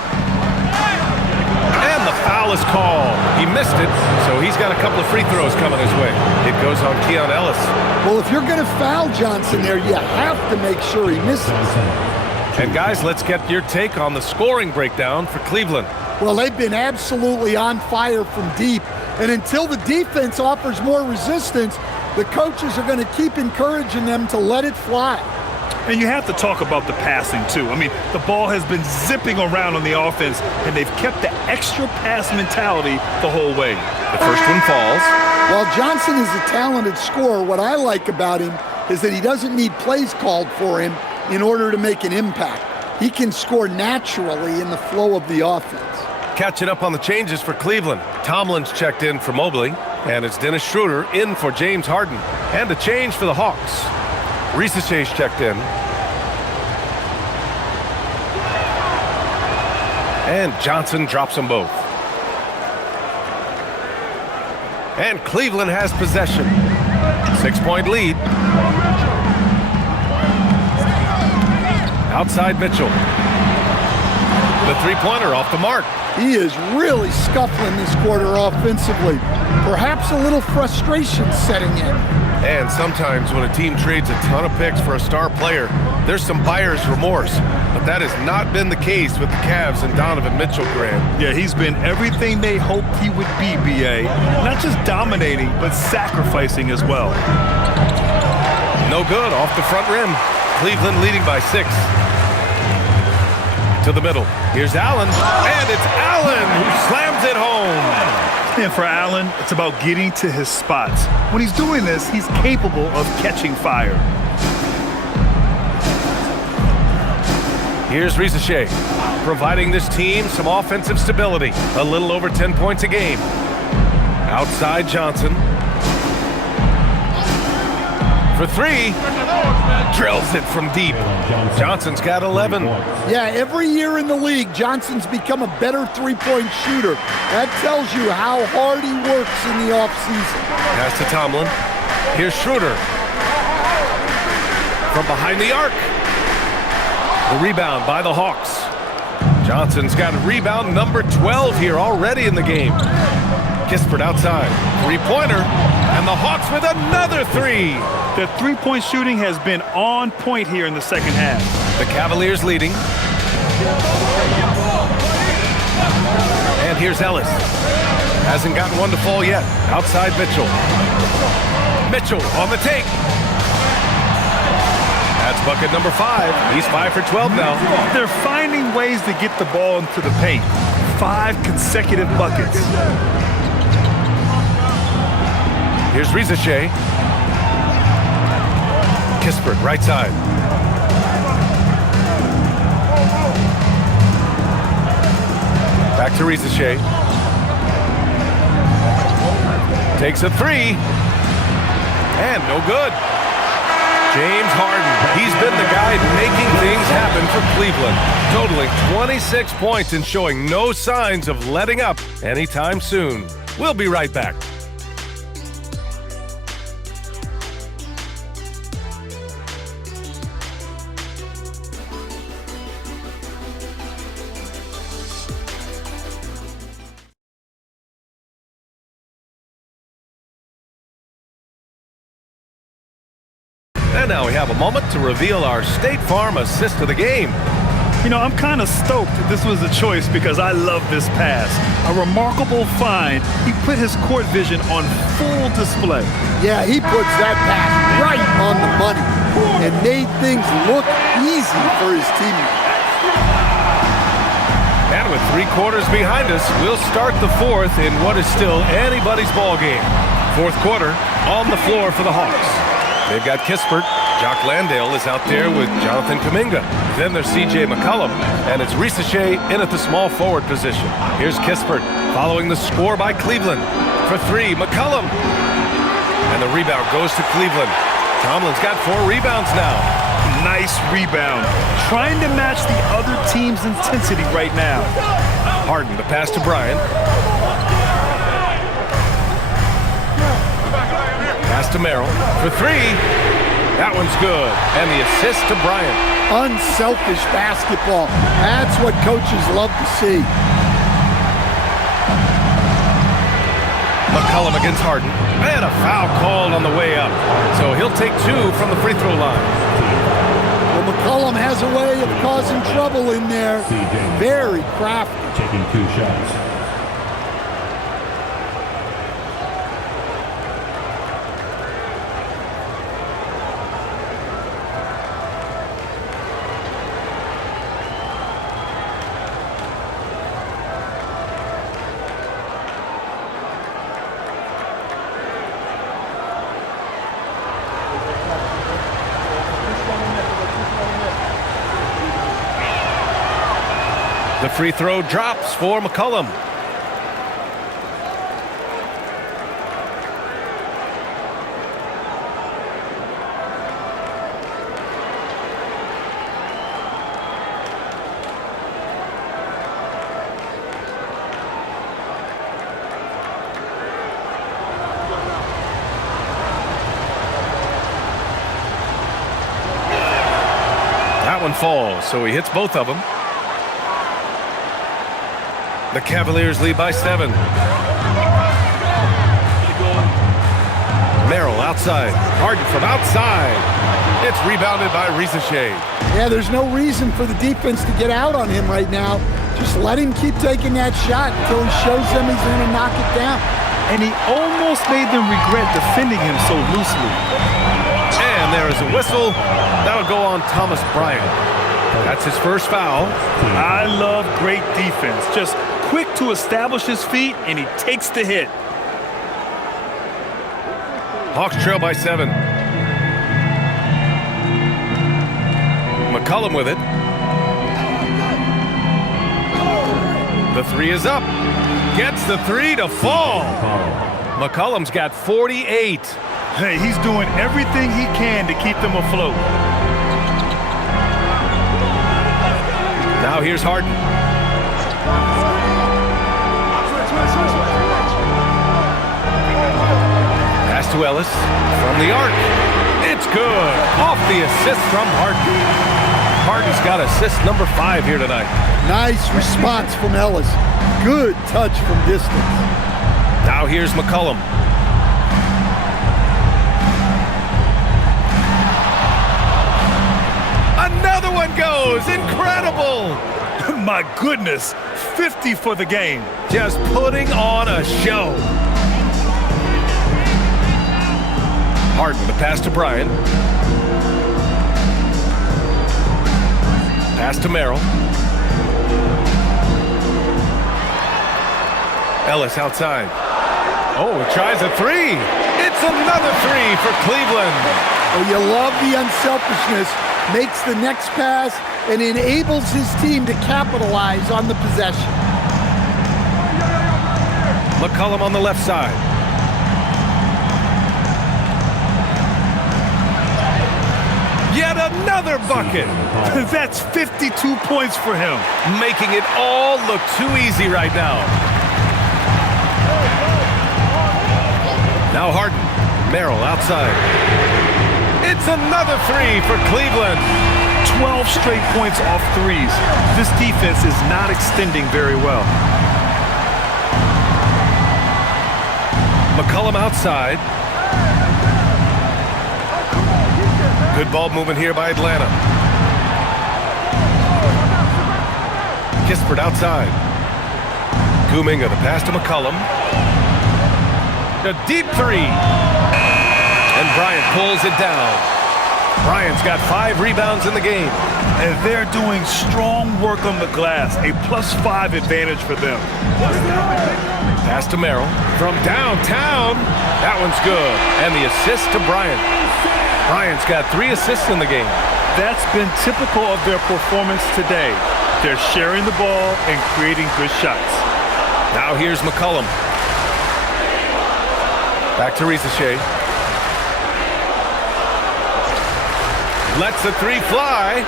And the foul is called. He missed it, so he's got a couple of free throws coming his way. It goes on Keon Ellis. Well, if you're going to foul Johnson there, you have to make sure he misses. And guys, let's get your take on the scoring breakdown for Cleveland. Well, they've been absolutely on fire from deep. And until the defense offers more resistance, the coaches are going to keep encouraging them to let it fly. And you have to talk about the passing, too. I mean, the ball has been zipping around on the offense, and they've kept the extra pass mentality the whole way. The first one falls. While Johnson is a talented scorer, what I like about him is that he doesn't need plays called for him in order to make an impact. He can score naturally in the flow of the offense. Catching up on the changes for Cleveland. Tomlin's checked in for Mobley, and it's Dennis Schroeder in for James Harden. And a change for the Hawks. Risaché's checked in. And Johnson drops them both. And Cleveland has possession. 6-point lead. Outside Mitchell. The three-pointer off the mark. He is really scuffling this quarter offensively. Perhaps a little frustration setting in. And sometimes when a team trades a ton of picks for a star player, there's some buyer's remorse. But that has not been the case with the Cavs and Donovan Mitchell, Graham. Yeah, he's been everything they hoped he would be, B.A. Not just dominating, but sacrificing as well. No good, off the front rim. Cleveland leading by 6. To the middle. Here's Allen, and it's Allen who slams it home. And for Allen, it's about getting to his spots. When he's doing this, he's capable of catching fire. Here's Risaché, providing this team some offensive stability. A little over 10 points a game. Outside Johnson. For three. Drills it from deep. Johnson's got 11. Yeah, every year in the league, Johnson's become a better three-point shooter. That tells you how hard he works in the offseason. Pass to Tomlin. Here's Schroeder. From behind the arc. The rebound by the Hawks. Johnson's got rebound number 12 here already in the game. Kispert outside. Three-pointer. And the Hawks with another three. The three-point shooting has been on point here in the second half. The Cavaliers leading. And here's Ellis. Hasn't gotten one to fall yet. Outside Mitchell. Mitchell on the take. That's bucket number 5. He's 5 for 12 now. They're finding ways to get the ball into the paint. 5 consecutive buckets. Here's Ricochet. Kispert, right side. Back to Ricochet. Takes a 3. And no good. James Harden, he's been the guy making things happen for Cleveland, totaling 26 points and showing no signs of letting up anytime soon. We'll be right back. And now we have a moment to reveal our State Farm assist of the game. You know, I'm kind of stoked that this was a choice because I love this pass. A remarkable find. He put his court vision on full display. Yeah, he puts that pass right on the money and made things look easy for his teammates. And with 3 quarters behind us, we'll start the 4th in what is still anybody's ball game. 4th quarter on the floor for the Hawks. They've got Kispert. Jock Landale is out there with Jonathan Kuminga. Then there's C.J. McCollum, and it's Ricochet in at the small forward position. Here's Kispert following the score by Cleveland. For 3, McCollum. And the rebound goes to Cleveland. Tomlin's got 4 rebounds now. Nice rebound. Trying to match the other team's intensity right now. Harden, the pass to Bryant. Pass to Merrill for 3. That one's good. And the assist to Bryant. Unselfish basketball. That's what coaches love to see. McCollum against Harden. And a foul called on the way up. So he'll take 2 from the free throw line. Well, McCollum has a way of causing trouble in there. Very crafty. Taking 2 shots. The free throw drops for McCollum. That one falls, so he hits both of them. The Cavaliers lead by 7. Merrill outside. Harden from outside. It's rebounded by Ricochet. Yeah, there's no reason for the defense to get out on him right now. Just let him keep taking that shot until he shows them he's going to knock it down. And he almost made them regret defending him so loosely. And there is a whistle. That'll go on Thomas Bryant. That's his first foul. I love great defense. Just quick to establish his feet, and he takes the hit. Hawks trail by 7. McCollum with it. The 3 is up. Gets the 3 to fall. McCollum's got 48. Hey, he's doing everything he can to keep them afloat. Now here's Harden. Pass to Ellis from the arc. It's good. Off the assist from Harden. Harden's got assist number 5 here tonight. Nice response from Ellis. Good touch from distance. Now here's McCollum. Another one goes. Incredible. My goodness. 50 for the game. Just putting on a show. Harden, the pass to Bryant. Pass to Merrill. Ellis outside. Oh, he tries a three. It's another three for Cleveland. Oh, you love the unselfishness. Makes the next pass and enables his team to capitalize on the possession. McCollum on the left side. Yet another bucket. That's 52 points for him. Making it all look too easy right now. Now Harden. Merrill outside. It's another three for Cleveland. 12 straight points off threes. This defense is not extending very well. McCollum outside. Good ball movement here by Atlanta. Kispert outside. Kuminga, the pass to McCollum. A deep three. And Bryant pulls it down. Bryant's got 5 rebounds in the game. And they're doing strong work on the glass. A +5 advantage for them. Pass to Merrill from downtown. That one's good. And the assist to Bryant. Bryant's got 3 assists in the game. That's been typical of their performance today. They're sharing the ball and creating good shots. Now here's McCollum. Back to Risacher. Lets the three fly.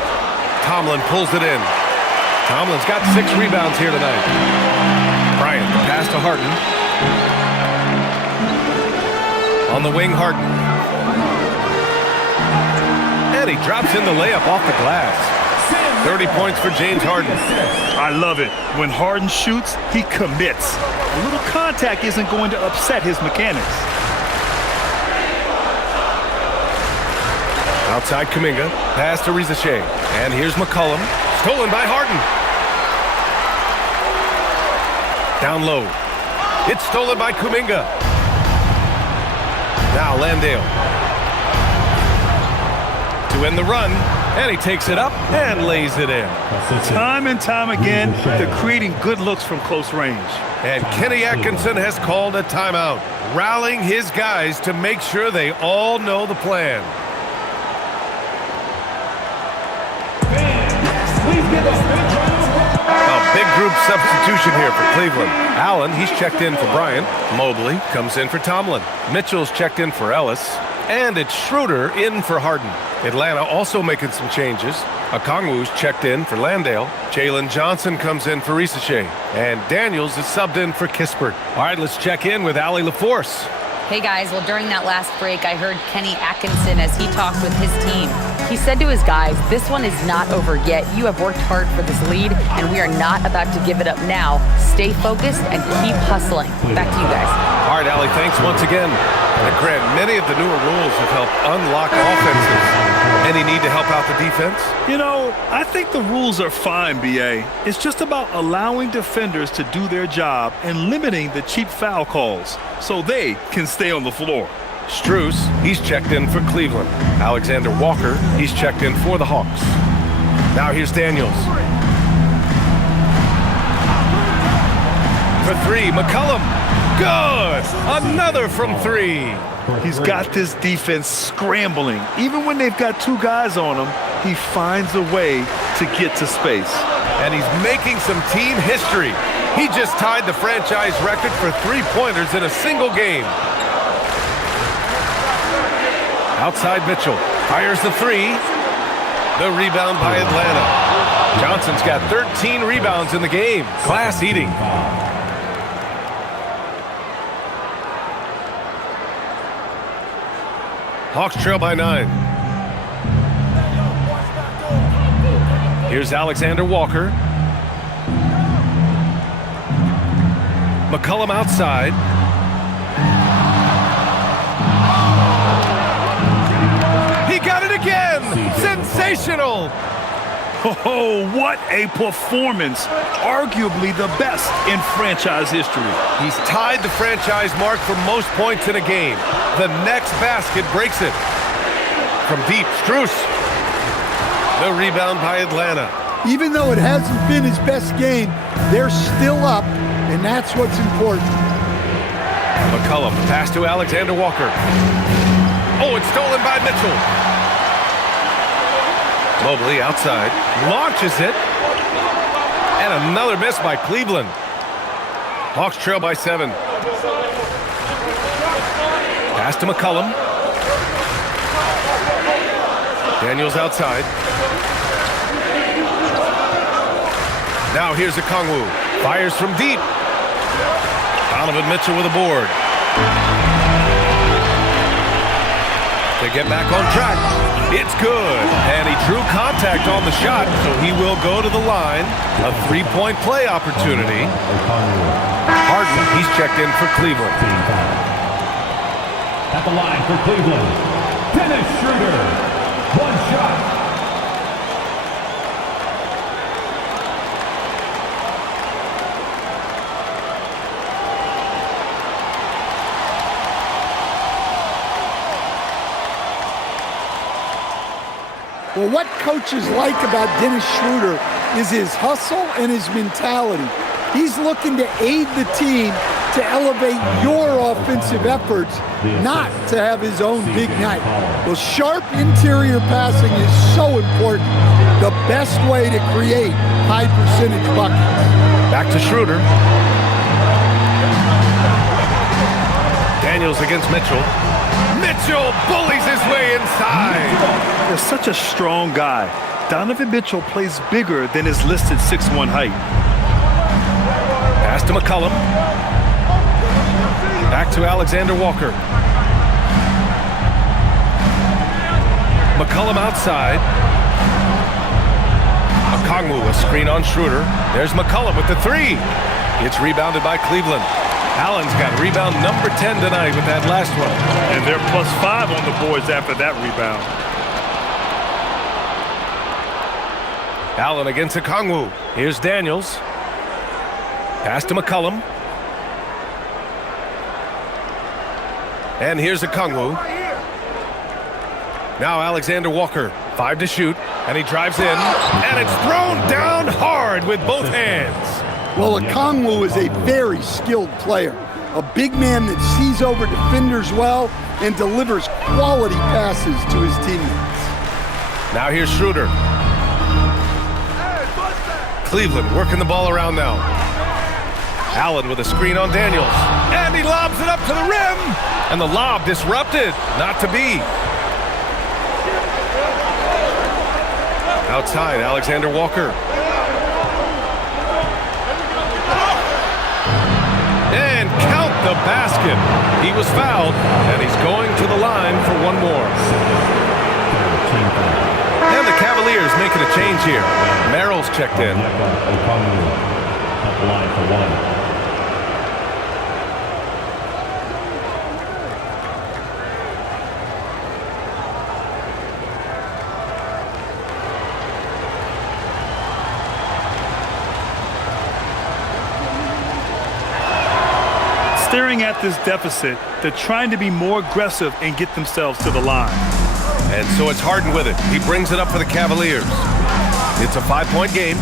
Tomlin pulls it in. Tomlin's got 6 rebounds here tonight. Bryant, the pass to Harden. On the wing, Harden. And he drops in the layup off the glass. 30 points for James Harden. I love it. When Harden shoots, he commits. A little contact isn't going to upset his mechanics. Outside Kuminga, pass to Risacher. And here's McCollum, stolen by Harden. Down low. It's stolen by Kuminga. Now Landale. To end the run, and he takes it up and lays it in. Time and time again, they're creating good looks from close range. And Kenny Atkinson has called a timeout, rallying his guys to make sure they all know the plan. A big group substitution here for Cleveland. Allen, he's checked in for Bryant. Mobley comes in for Tomlin. Mitchell's checked in for Ellis. And it's Schroeder in for Harden. Atlanta also making some changes. Okongwu's checked in for Landale. Jalen Johnson comes in for Risacher. And Daniels is subbed in for Kispert. All right, let's check in with Allie LaForce. Hey guys, well during that last break, I heard Kenny Atkinson as he talked with his team. He said to his guys, this one is not over yet. You have worked hard for this lead, and we are not about to give it up now. Stay focused and keep hustling. Back to you guys. All right, Allie, thanks once again. And Grant, many of the newer rules have helped unlock offenses. Any need to help out the defense? You know, I think the rules are fine, B.A. It's just about allowing defenders to do their job and limiting the cheap foul calls so they can stay on the floor. Strus, he's checked in for Cleveland. Alexander Walker, he's checked in for the Hawks. Now here's Daniels. For 3, McCollum. Good! Another from 3. He's got this defense scrambling. Even when they've got 2 guys on him, he finds a way to get to space. And he's making some team history. He just tied the franchise record for 3-pointers in a single game. Outside Mitchell. Fires the 3. The rebound by Atlanta. Johnson's got 13 rebounds in the game. Class eating. Hawks trail by 9. Here's Alexander Walker. McCollum outside. He got it again! Sensational! Oh, what a performance. Arguably the best in franchise history. He's tied the franchise mark for most points in a game. The next basket breaks it. From deep, Strus. The rebound by Atlanta. Even though it hasn't been his best game, they're still up and that's what's important. McCollum, pass to Alexander Walker. Oh, it's stolen by Mitchell. Mobley outside, launches it. And another miss by Cleveland. Hawks trail by 7. Pass to McCollum. Daniels outside. Now here's Okongwu. Fires from deep. Donovan Mitchell with a board. They get back on track. It's good. And he drew contact on the shot, so he will go to the line. A 3-point play opportunity. Harden, he's checked in for Cleveland. At the line for Cleveland, Dennis Schroeder. 1 shot. Well, what coaches like about Dennis Schroeder is his hustle and his mentality. He's looking to aid the team to elevate your offensive efforts, not to have his own big night. Well, sharp interior passing is so important. The best way to create high percentage buckets. Back to Schroeder. Daniels against Mitchell. Mitchell bullies his way inside. They're such a strong guy. Donovan Mitchell plays bigger than his listed 6'1" height. Pass to McCollum. Back to Alexander Walker. McCollum outside. Okongwu, a screen on Schroeder. There's McCollum with the 3. It's rebounded by Cleveland. Allen's got rebound number 10 tonight with that last one. And they're +5 on the boards after that rebound. Allen against Okongwu. Here's Daniels. Pass to McCollum. And here's Okongwu. Now Alexander Walker. 5 to shoot. And he drives in. And it's thrown down hard with both hands. Well, Okongwu is a very skilled player. A big man that sees over defenders well and delivers quality passes to his teammates. Now here's Schroeder. Cleveland working the ball around now. Allen with a screen on Daniels. And he lobs it up to the rim. And the lob disrupted. Not to be. Outside, Alexander Walker. And count the basket. He was fouled, and he's going to the line for one more. And the Cavaliers making a change here. Merrill's checked in. At the line for 1. Staring at this deficit, they're trying to be more aggressive and get themselves to the line. And so it's Harden with it. He brings it up for the Cavaliers. It's a 5-point game.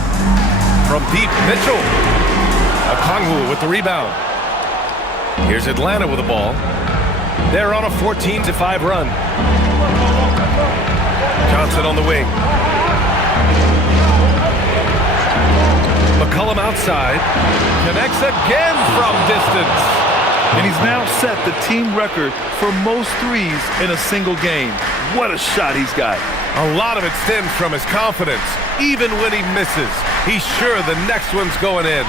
From deep, Mitchell. Okongwu with the rebound. Here's Atlanta with the ball. They're on a 14-5 run. Johnson on the wing. McCollum outside. Connects again from distance. And he's now set the team record for most threes in a single game. What a shot he's got. A lot of it stems from his confidence. Even when he misses, he's sure the next one's going in.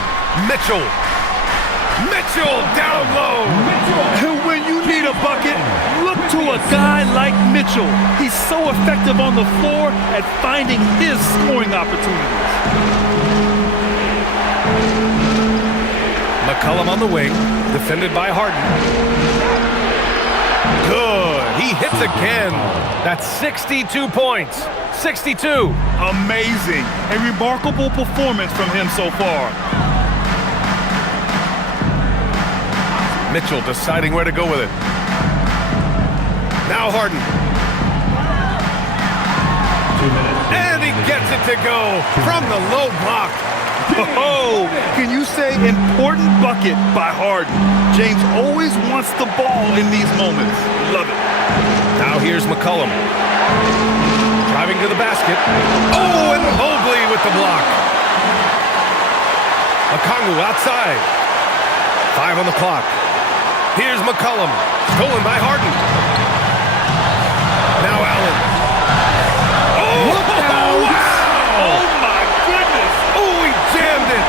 Mitchell. Mitchell down low. And when you need a bucket, look to a guy like Mitchell. He's so effective on the floor at finding his scoring opportunities. McCollum on the wing, defended by Harden. Good. He hits again. That's 62 points. 62. Amazing. A remarkable performance from him so far. Mitchell deciding where to go with it. Now Harden. 2 minutes. And he gets it to go from the low block. Oh, can you say important bucket by Harden? James always wants the ball in these moments. Love it. Now here's McCollum. Driving to the basket. Oh, and Mobley with the block. Okongwu outside. 5 on the clock. Here's McCollum. Stolen by Harden. Now Allen. Oh, wow! Oh, my goodness. Oh, he jammed it.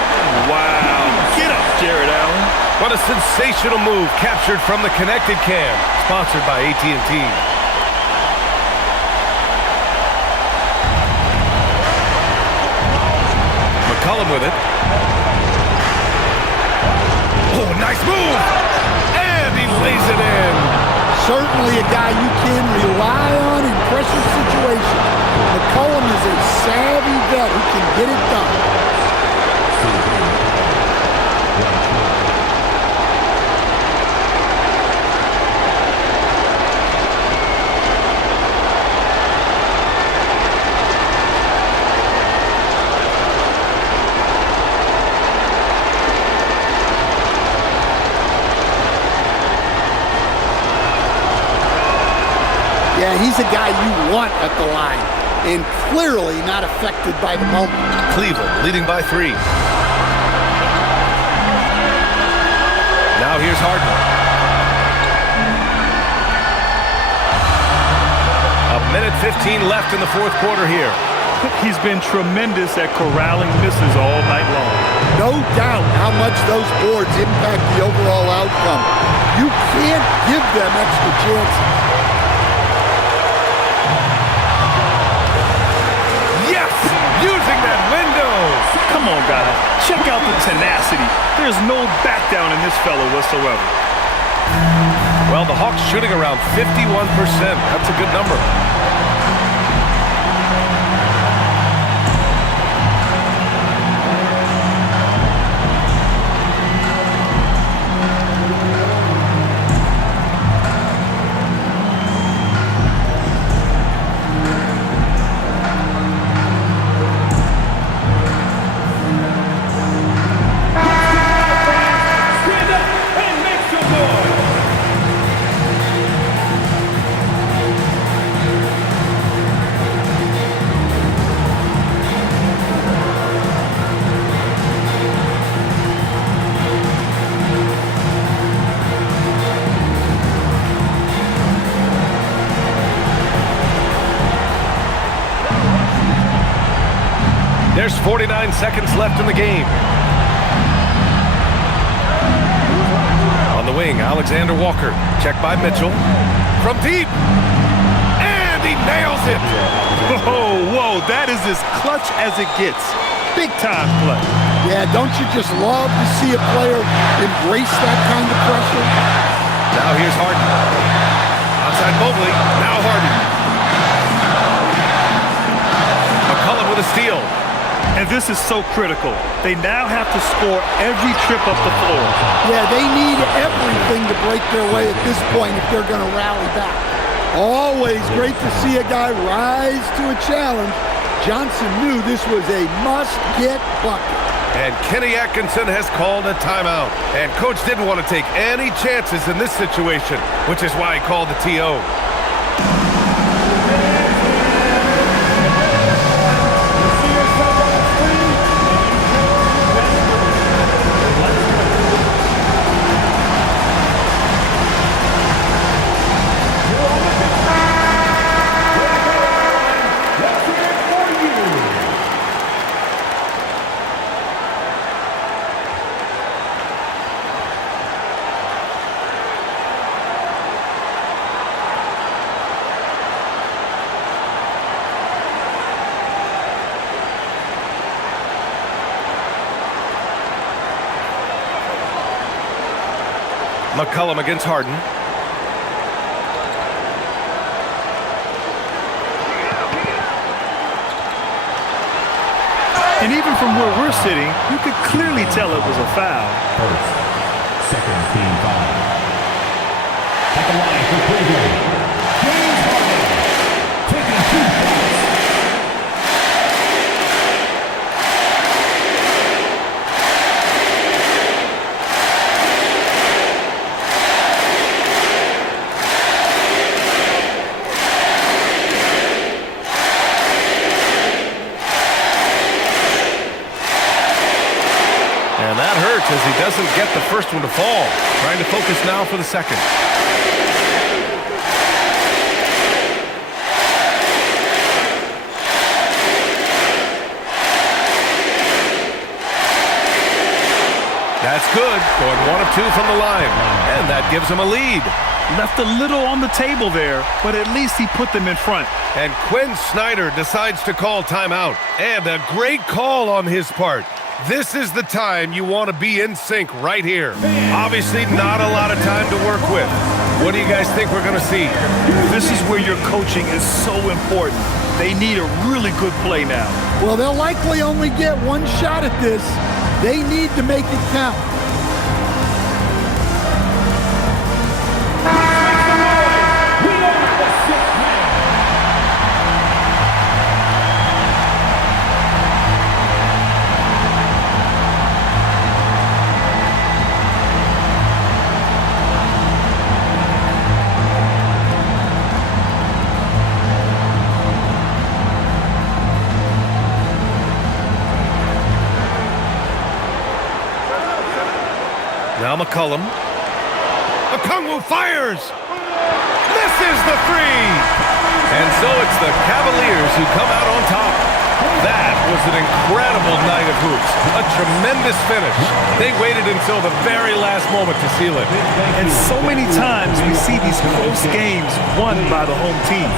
Wow. Get up, Jared Allen. What a sensational move captured from the connected cam. Sponsored by AT&T. McCollum with it. Oh, nice move! And he lays it in. Certainly a guy you can rely on in pressure situations. McCollum is a savvy vet who can get it done. Yeah, he's a guy you want at the line, and clearly not affected by the moment. Cleveland leading by 3. Now here's Harden. A minute 15 left in the fourth quarter here. He's been tremendous at corralling misses all night long. No doubt how much those boards impact the overall outcome. You can't give them extra chances. Using that window. Come on, guys. Check out the tenacity. There's no back down in this fellow whatsoever. Well, the Hawks shooting around 51%. That's a good number. There's 49 seconds left in the game. On the wing, Alexander Walker. Check by Mitchell. From deep. And he nails it. Whoa, that is as clutch as it gets. Big time play. Yeah, don't you just love to see a player embrace that kind of pressure? Now here's Harden. Outside Mobley. Now Harden. McCollum with a steal. And this is so critical. They now have to score every trip up the floor. Yeah, they need everything to break their way at this point if they're going to rally back. Always great to see a guy rise to a challenge. Johnson knew this was a must-get bucket. And Kenny Atkinson has called a timeout. And Coach didn't want to take any chances in this situation, which is why he called the TO. McCollum against Harden. And even from where we're sitting, you could clearly tell it was a foul. First, second team foul. At the line for Cleveland, James Harden, taking 2 shots. that hurts as he doesn't get the first one to fall. Trying to focus now for the second. That's good. Going 1 of 2 from the line. And that gives him a lead. Left a little on the table there, but at least he put them in front. And Quinn Snyder decides to call timeout. And a great call on his part. This is the time you want to be in sync right here. Obviously not a lot of time to work with. What do you guys think we're going to see? This is where your coaching is so important. They need a really good play now. Well, they'll likely only get one shot at this. They need to make it count. Now McCollum. Okongwu fires! Misses the three! And so it's the Cavaliers who come out on top. That was an incredible night of hoops. A tremendous finish. They waited until the very last moment to seal it. And so many times we see these close games won by the home team.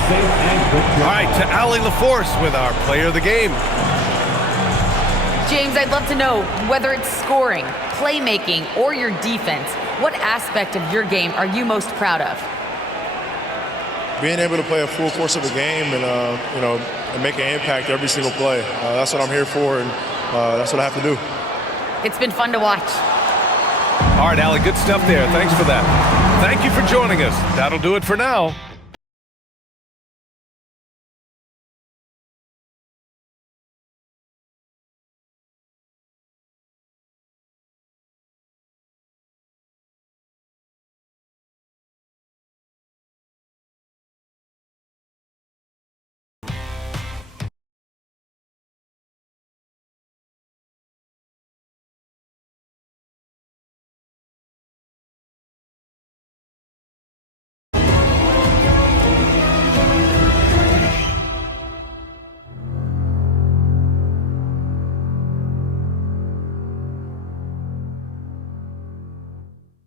All right, to Allie LaForce with our player of the game. James, I'd love to know whether it's scoring, playmaking, or your defense, what aspect of your game are you most proud of? Being able to play a full course of a game and, and make an impact every single play. That's what I'm here for, and that's what I have to do. It's been fun to watch. All right, Allie, good stuff there. Thanks for that. Thank you for joining us. That'll do it for now.